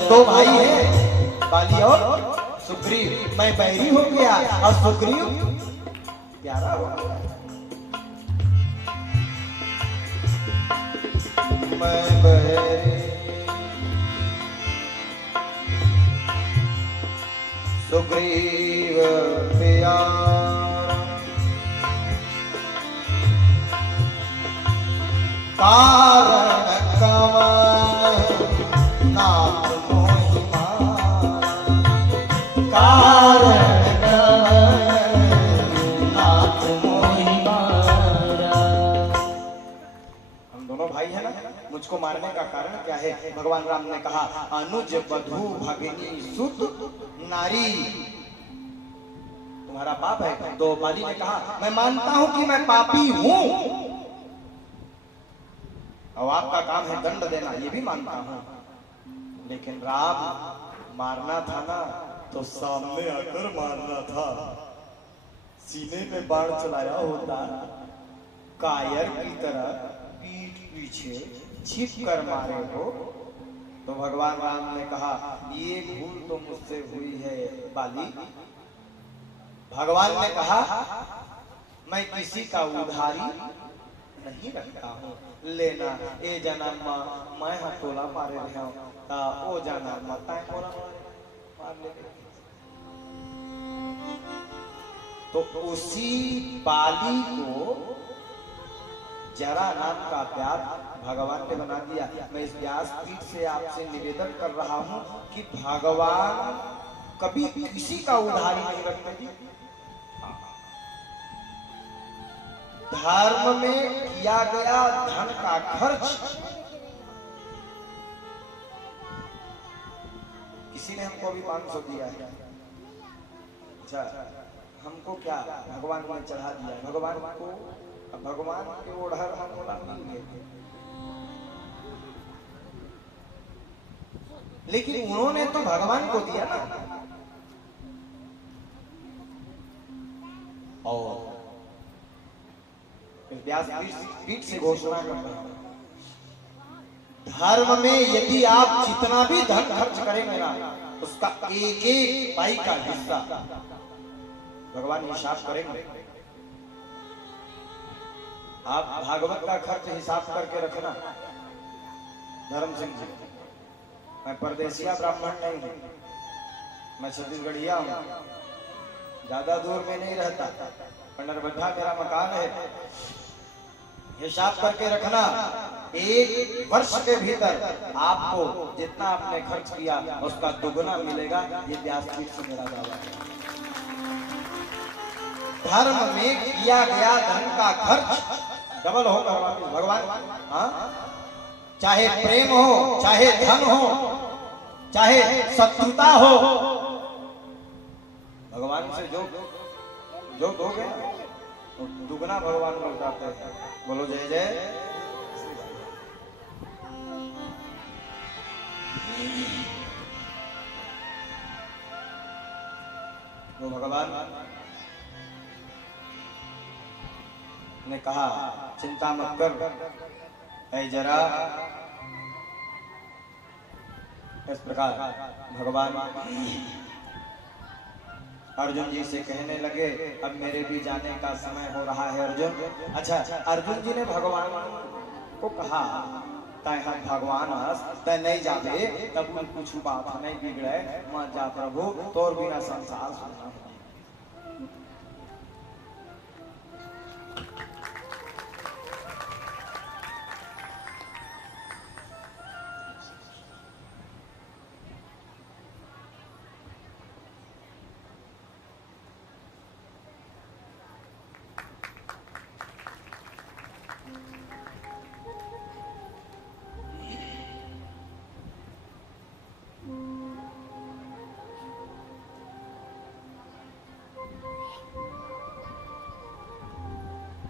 दो भाई है बाली और सुग्रीव। मैं बैरी हो गया और सुग्रीव प्यारा हो गया। मैं बैरी सुग्रीव प्यारा, कारण कवन नाथ मोहि मारा, कारण कवन नाथ मोहि मारा। हम दोनों भाई हैं क्या है? भगवान राम ने कहा अनुज बधू भगिनी सुत नारी, तुम्हारा पाप है। तो बाली ने कहा मैं मानता हूं कि मैं पापी हूं, और आपका काम है दंड देना, ये भी मानता हूं, लेकिन राम मारना था ना तो सामने आकर मारना था, सीने में बाण चलाया होता, कायर की तरह पीठ पीछे छिप कर मारे हो। तो भगवान राम ने कहा ये भूल तो मुझसे हुई है बाली। भगवान ने कहा मैं किसी का उधारी नहीं रखता हूँ, लेना ए जन्म मैं हटोला मारे रहा हूँ, ओ जन्म ताए मोला मार ले। तो उसी बाली को जरा नाम का प्यार भगवान ने बना दिया। मैं इस व्यासपीठ से आपसे निवेदन कर रहा हूं कि भगवान कभी किसी का उधारी नहीं रखते। धर्म में किया गया धन का खर्च किसी ने हमको अभी 500 दिया है, अच्छा हमको क्या भगवान ने चढ़ा दिया, भगवान को भगवान के ओढ़र हम मिल गए, लेकिन उन्होंने तो भगवान को दिया ना। और व्यासपीठ से घोषणा करता हूं, धर्म में यदि आप जितना भी धन खर्च करेंगे ना, उसका एक एक पाई का हिस्सा भगवान हिसाब करेंगे। आप भागवत का खर्च हिसाब करके रखना। धर्म सिंह जी, मैं परदेसिया ब्राह्मण नहीं हूं, मैं छत्तीसगढ़िया हूं, ज्यादा दूर में नहीं रहता, पंडरबड्ढा मेरा मकान है। हिसाब करके रखना, एक वर्ष के भीतर आपको जितना आपने खर्च किया उसका दुगना मिलेगा। ये व्यासपीठ से मेरा दावा है। धर्म में किया गया धन का खर्च डबल होगा भगवान। हाँ, चाहे प्रेम हो, चाहे धन हो, चाहे शत्रुता हो, भगवान से जो दोगे तो दुगना भगवान लौटाते हैं। बोलो जय जय। तो भगवान ने कहा चिंता मत कर ऐ जरा। इस प्रकार भगवान अर्जुन जी से कहने लगे अब मेरे भी जाने का समय हो रहा है अर्जुन। अच्छा, अर्जुन जी ने भगवान को कहा तय हम भगवान तय नहीं जाबे तब कुछ बात नहीं बिगड़े, मत जा प्रभु, तोर बिना संसार सुना।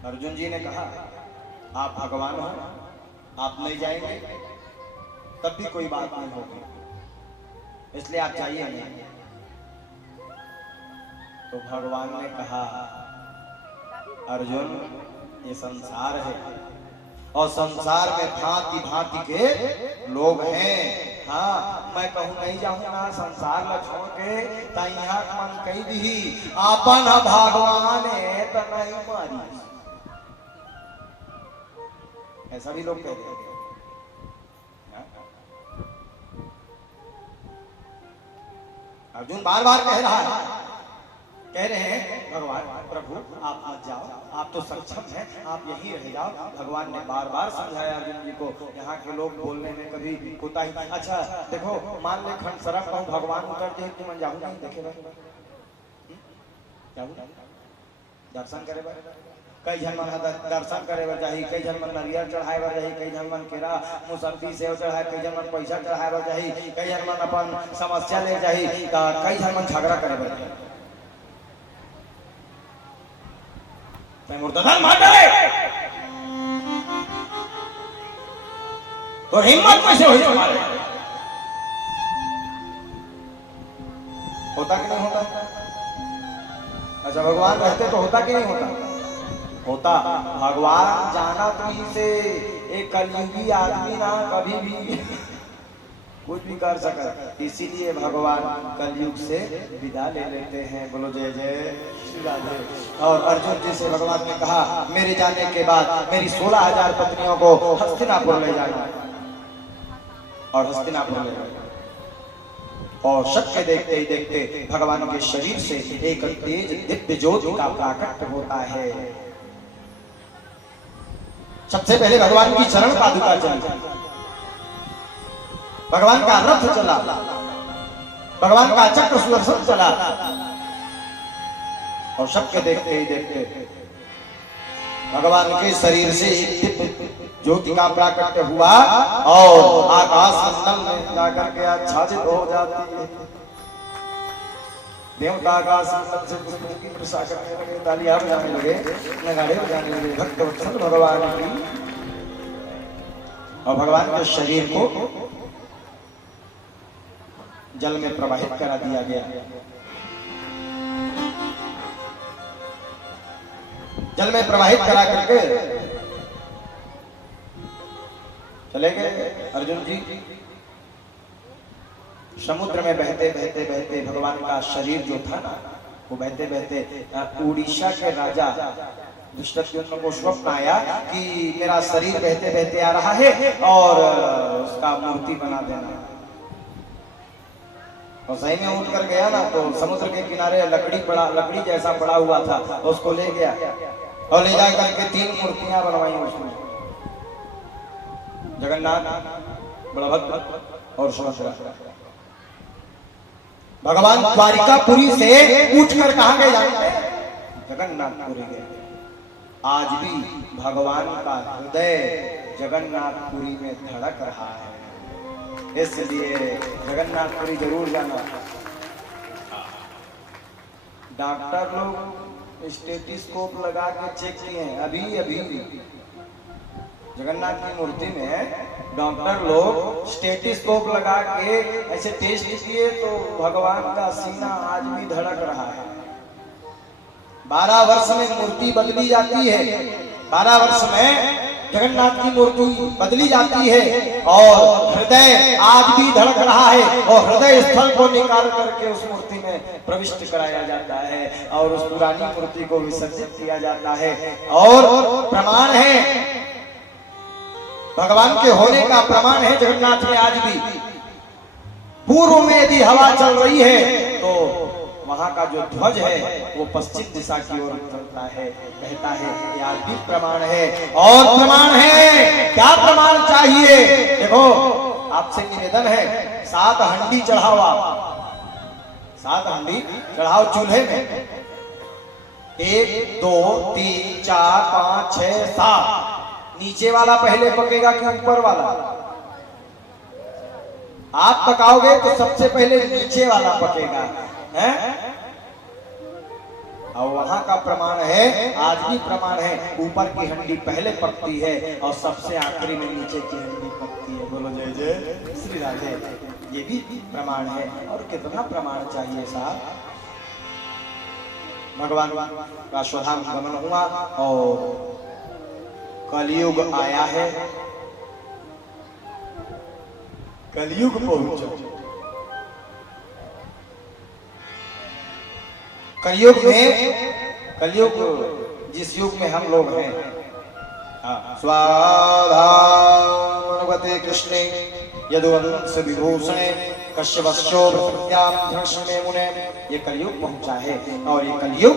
अर्जुन जी ने कहा आप भगवान हो, आप नहीं जाएंगे तब भी कोई बात नहीं होगी, इसलिए आप जाइए नहीं। तो भगवान ने कहा अर्जुन ये संसार है और संसार में भांति भांति के लोग हैं। हाँ, मैं कहूँ नहीं जाऊंगा संसार ला छोड़ के तैया मन कही दी आपन भगवान है तो नहीं मारी, ऐसा भी लोग कहते हैं। अर्जुन बार बार कह रहे हैं भगवान प्रभु आप मत जाओ, आप तो सक्षम हैं, आप यहीं रह जाओ। भगवान ने बार बार समझाया अर्जुन जी को, यहाँ के लोग बोलने में कभी कोताही। अच्छा देखो, मान ले खंड सरक कहूँ भगवान उतर दे कि मैं जाऊँ नहीं, देखे दर्शन करे कई जन मन दर्शन करे बर जाही, कई जन मन नरियल चढ़ाए बर जाही, कई जन मन केरा मुसब्बी सेव चढ़ाए, कई जन मन पैसा चढ़ाए बर जाही, कई जन मन अपन समस्या ले जाही, कई जन मन झगड़ा करे बर जाही। मैं मुर्तजन मार डाले तो हिम्मत कैसे हुई तुम्हारे? होता कि नहीं होता? अच्छा भगवान रहते तो होता कि नहीं होता? होता। भगवान जाना तुम्हीं से एक कलयुगी आदमी ना कभी भी कुछ भी कर सका, इसीलिए भगवान कलयुग से विदा ले लेते हैं। बोलो जय जय श्री राधे। और अर्जुन जी से भगवान ने कहा मेरे जाने के बाद मेरी 16,000 पत्नियों को हस्तिनापुर ले जाना, और हस्तिनापुर ले जाना। और सबके देखते ही देखते भगवान के शरीर से एक तेज दिव्य ज्योति का प्राकट होता है। सबसे पहले भगवान की चरण पादुका चली, भगवान का रथ चला, भगवान का चक्र सुदर्शन चला, और सबके देखते ही देखते भगवान के शरीर से एक दिव्य ज्योति का प्राकट्य हुआ और आकाश मंडल में जाकर के आच्छादित हो जाती है। देवता आकाश मंडल से पुष्पों की वर्षा करने लगे, तालियां बजाने लगे, नगाड़े बजाने लगे भक्तवत्सल भगवान की, और भगवान के शरीर को जल में प्रवाहित करा दिया गया। जल में प्रवाहित करा करके चले गए अर्जुन जी। समुद्र में बहते बहते बहते भगवान का शरीर जो था ना, वो बहते बहते उड़ीसा के राजा दुष्टद्युम्न को स्वप्न आया कि मेरा शरीर बहते बहते आ रहा है और उसका मूर्ति बना देना। और सही में उठ कर गया ना, तो समुद्र के किनारे लकड़ी जैसा पड़ा हुआ था, उसको ले गया और ले जा करके 3 मूर्तियां बनवाई उसमें, जगन्नाथ, बलभद्र और सुभद्रा। भगवान द्वारिकापुरी से उठकर कहां गए जानते हैं? जगन्नाथपुरी गए। आज भी भगवान का हृदय जगन्नाथपुरी में धड़क रहा है, इसलिए जगन्नाथपुरी जरूर जाना। डॉक्टर लोग स्टेथोस्कोप लगा के चेक किए हैं अभी जगन्नाथ की मूर्ति में डॉक्टर लोग स्टेथोस्कोप लगा के ऐसे टेस्ट किए तो भगवान का सीना आज भी धड़क रहा है। 12 वर्ष में मूर्ति बदली जाती है, 12 वर्ष में जगन्नाथ की मूर्ति बदली जाती है और हृदय आज भी धड़क रहा है, और हृदय स्थल को निकाल करके उस मूर्ति में प्रविष्ट कराया जाता है और उस पुरानी मूर्ति को विसर्जित किया जाता है। और प्रमाण है, भगवान के होने का प्रमाण है जगन्नाथ में आज भी। पूर्व में यदि हवा चल रही है तो वहां का जो ध्वज है वो पश्चिम दिशा की ओर चलता है, कहता है, ये आज भी प्रमाण है। और प्रमाण है, क्या प्रमाण चाहिए? देखो आपसे निवेदन है, 7 हंडी चढ़ाओ, आप 7 हंडी चढ़ाओ चूल्हे में, 1 2 3 4 5 6 7। नीचे वाला पहले पकेगा कि ऊपर वाला? आप पकाओगे तो सबसे पहले नीचे वाला पकेगा, हैं? और वहां का प्रमाण है, आज भी प्रमाण है, ऊपर की हंडी पहले पकती है और सबसे आखिरी में नीचे की हंडी पकती है। बोलो जय जय श्री राधे। ये भी प्रमाण है। और कितना प्रमाण चाहिए साहब? भगवान का स्वधाम गमन हुआ और कलयुग आया है, कलयुग पहुंचा। कलयुग जिस युग में हम लोग हैं, स्वाधामनुगते कृष्णे यदुवंश विभूषणे कश्यपस्यो प्रत्याम धर्षणे मुने। ये कलयुग पहुंचा है और ये कलयुग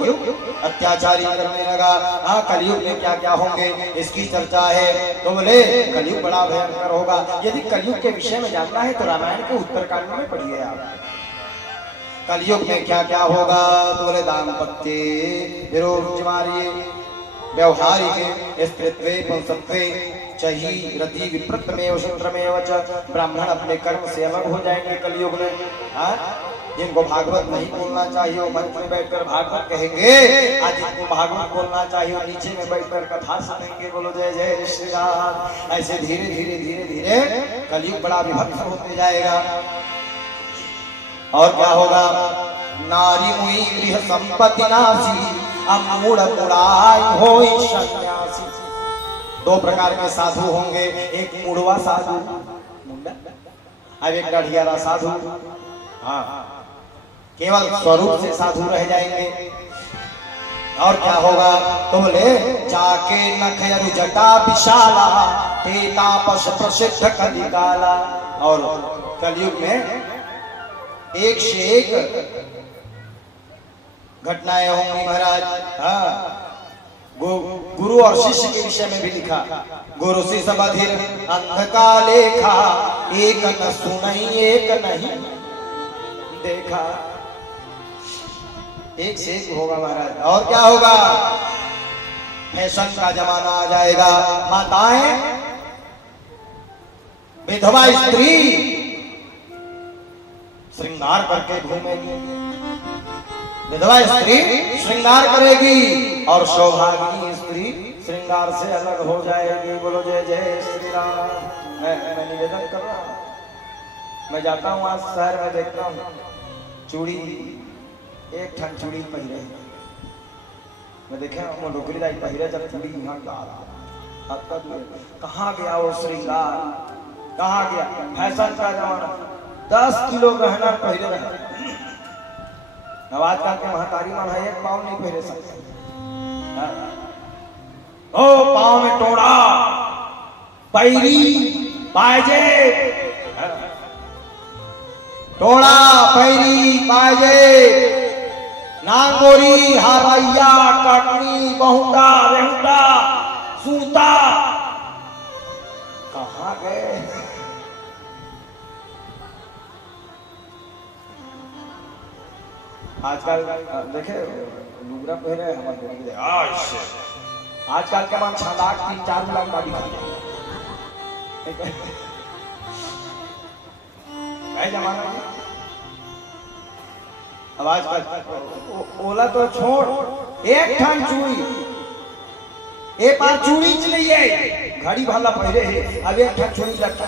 अत्याचारी करने लगा। हाँ, कलयुग में क्या क्या होंगे इसकी चर्चा है। तो बोले कलयुग बड़ा भयंकर होगा। यदि कलयुग के विषय में जानना है तो रामायण के उत्तरकांड में पढ़िए आप। कलयुग में क्या क्या होगा? तो बोले दाम्पत्य विरोध मारिए, व्यवहारिके स्त्रीत्वे पुंसत्वे चही रति विप्रतमेव शूद्रमेव च। ब्राह्मण अपने कर्म से अलग हो जाएंगे कलयुग में। हाँ, जिनको भागवत नहीं बोलना चाहिए वो मंच में बैठकर भागवत कहेंगे, आज जिनको भागवत बोलना चाहिए वो नीचे में बैठकर कथा सुनेंगे। बोलो जय जय श्री राम। ऐसे धीरे धीरे धीरे धीरे कलयुग बड़ा विभक्त होते जाएगा। और क्या होगा? नारी मुई गृह संपत्ति नासी अमूढ़ मुड़ाई होई सन्यासी। दो प्रकार के साधु होंगे, एक मुड़वा साधु, अब एक गढ़ियारा साधु। हाँ, केवल स्वरूप से साधु रह जाएंगे। और क्या होगा? तो बोले जाके नखयरु जटा विशाला ते तापस प्रसिद्ध कलिकाला। और कलयुग में एक से एक घटनाएं होंगी महाराज। हाँ, गुरु और शिष्य के विषय में भी लिखा, गुरु शिष्य बधिर अंधका लेखा, एक न सुनई एक नहीं देखा। एक से एक होगा महाराज। और क्या होगा? फैशन का जमाना आ जाएगा। माताएं विधवा स्त्री श्रृंगार करके घूमेगी, विधवा स्त्री श्रृंगार करेगी और सौभाग्यवती स्त्री श्रृंगार से अलग हो जाएगी। बोलो जय जय श्री राम। मैं निवेदन कर रहा हूँ, मैं जाता हूँ आज शहर में, देखता हूँ चूड़ी, एक ठन चूड़ी पहिरे, मैं देखे डोकरी दाई पहिरे जब चूड़ी यहाँ कहाँ गया वो श्रृंगार, कहाँ गया फैशन का जमाना। 10 किलो गहना पहिरे रहे। अब आजकल के महतारी मन है एक पाँव नहीं पहिरे सकते। ओ पाँव में टोड़ा, पैरी, पायजे, टोड़ा, पैरी, पायजे, नांगोरी, हरैया, कटनी, बहुटा, रेहुटा, सूता, कहाँ गए? आजकल देखे लुगरा पहने हमारे आजकल के मन 6 लाख 3-4 लाख गाड़ी जमाना। अब आजकल ओला तो छोड़, एक ठन चूड़ी, एक बार चूड़ी चलिए घड़ी भाला पहले है, अब एक ठन चूड़ी लगता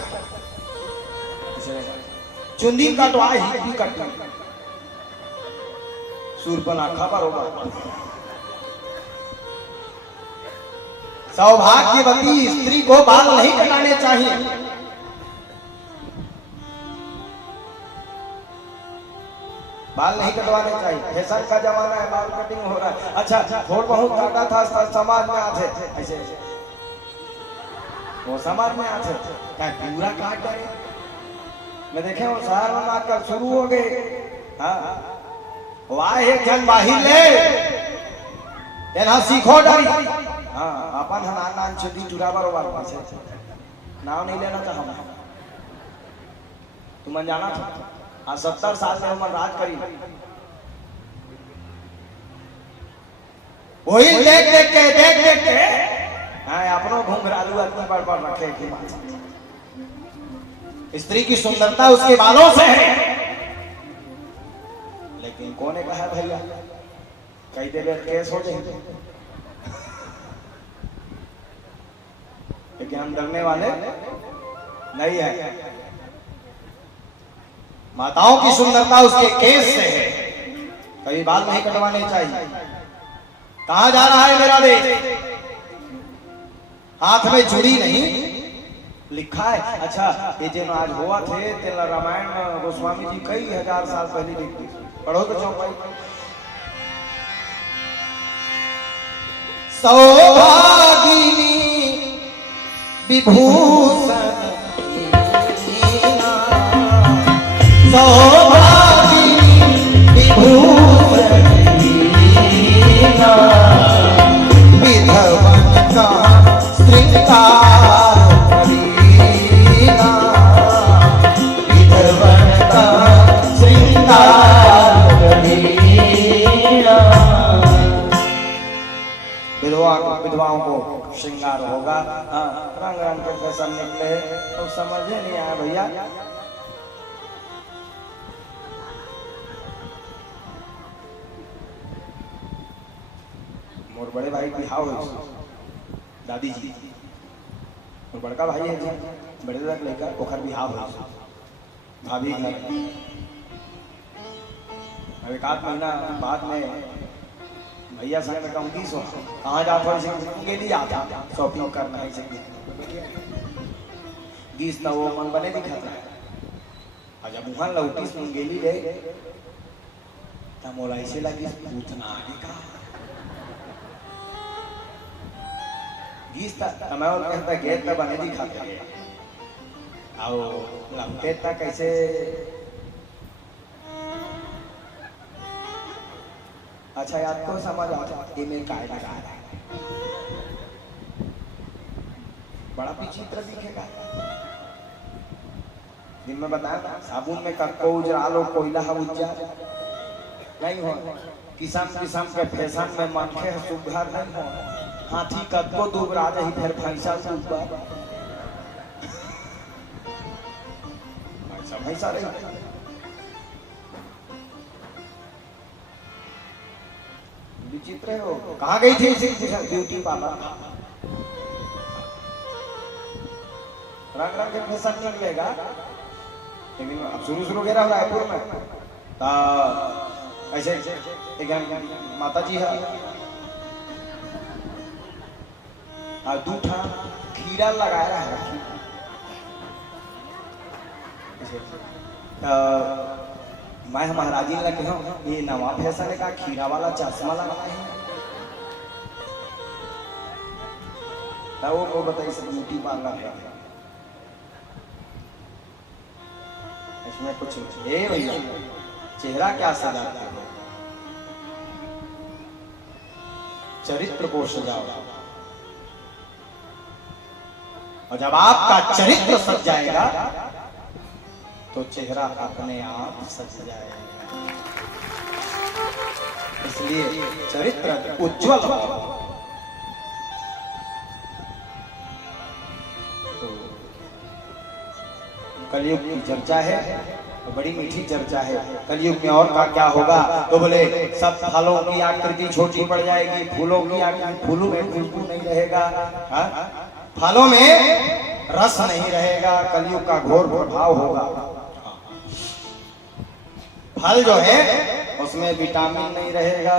चुंदी कटवा ही कटना सूरपन आखा बरोबर। सौभाग्यवती स्त्री को बाल नहीं कटाने चाहिए। बाल नहीं कटवाने चाहिए, फैशन का जमाना है, बाल कटिंग हो रहा है। अच्छा थोड़ बहुत काटा था समाज में आते ऐसे वो समाज में आते क्या पूरा काट डाले। मैं देखे वो शहर में आजकल शुरू हो गए। हाँ, वाह एक जन बाहिर ले तेना सीखो डरी। हाँ, अपन नान चुदी चुरा बरोबर पास नाम नहीं लेना था हम, तुम जाना था। आज 70 साल में उम्र राज करी, वही देख देख के हाँ अपनों घुंघरालू आदमी पर रखे की बात। स्त्री की सुंदरता उसके बालों से है, लेकिन कौन कहा भैया कई देर केस हो जाएंगे, लेकिन हम डरने वाले नहीं है। माताओं की सुंदरता उसके केस से है, कभी बाल नहीं कटवाने चाहिए। कहां जा रहा है मेरा देश? हाथ में चूड़ी नहीं लिखा है। अच्छा ये जो आज हुआ थे तेला रामायण गोस्वामी जी कई हजार साल पहले लिखी, पढ़ो तो चौपाई। सौभागिनी विभूषण सौभागिनी विभूषण विधवन का श्रृंगार करीना, विधवन का श्रृंगार करीना। विधवा संसार होगा। हाँ, रंग रंग के फैशन निकले तो समझे नहीं आया भैया। मोर बड़े भाई बिहाव हो दादी जी, और बड़का भाई है जी बड़े तक लेकर ओखर बिहाव हो भाभी घर। अब एक आध महीना बाद में भैया संग में कहूँ की सो कहाँ जाता है गेली आता शॉपिंग करना है गीस ना वो मन बने दिखाता है। और जब वहाँ लौटी सुन गेली गए तब मोला ऐसे लगी पूछना आगे का गीस था मैं और कहता गेट ना बने दिखाता है आओ लंबे तक कैसे अच्छा याद तो समझ आता ये में काय लगा रहा है बड़ा विचित्र दिखेगा। दिन में बताया ना साबुन में कक्को उजरा लो कोयला उज्जा नहीं हो किसान किसान के फैशन में मनखे सुधार नहीं हो हाथी कक्को दुबरा रही फिर भैंसा सुबा भैंसा रही विचित्र हो। कहाँ गई थी ब्यूटी पार्लर रंग रंग के फैशन निकलेगा लेकिन अब शुरू गिरा रायपुर में ऐसे एक माता जी है दूठा खीरा लगाया है मैं महाराजी ने लगे हूँ ये नवा फैशन है का खीरा वाला चश्मा लगाना है तो वो बताइए सब ब्यूटी पार्लर है इसमें कुछ ए भैया चेहरा क्या सजाते हो चरित्र को सजाओ और जब आपका चरित्र सज जाएगा तो चेहरा अपने आप सज जाएगा। इसलिए चरित्र उज्जवल हो। तो कलयुग की चर्चा है तो बड़ी मीठी चर्चा है। कलयुग में और का क्या होगा तो बोले सब फलों की आकृति छोटी पड़ जाएगी फूलों की आकृति फूलों में खुशबू नहीं रहेगा फलों में रस नहीं रहेगा कलयुग का घोर प्रभाव होगा। फल जो है उसमें विटामिन नहीं रहेगा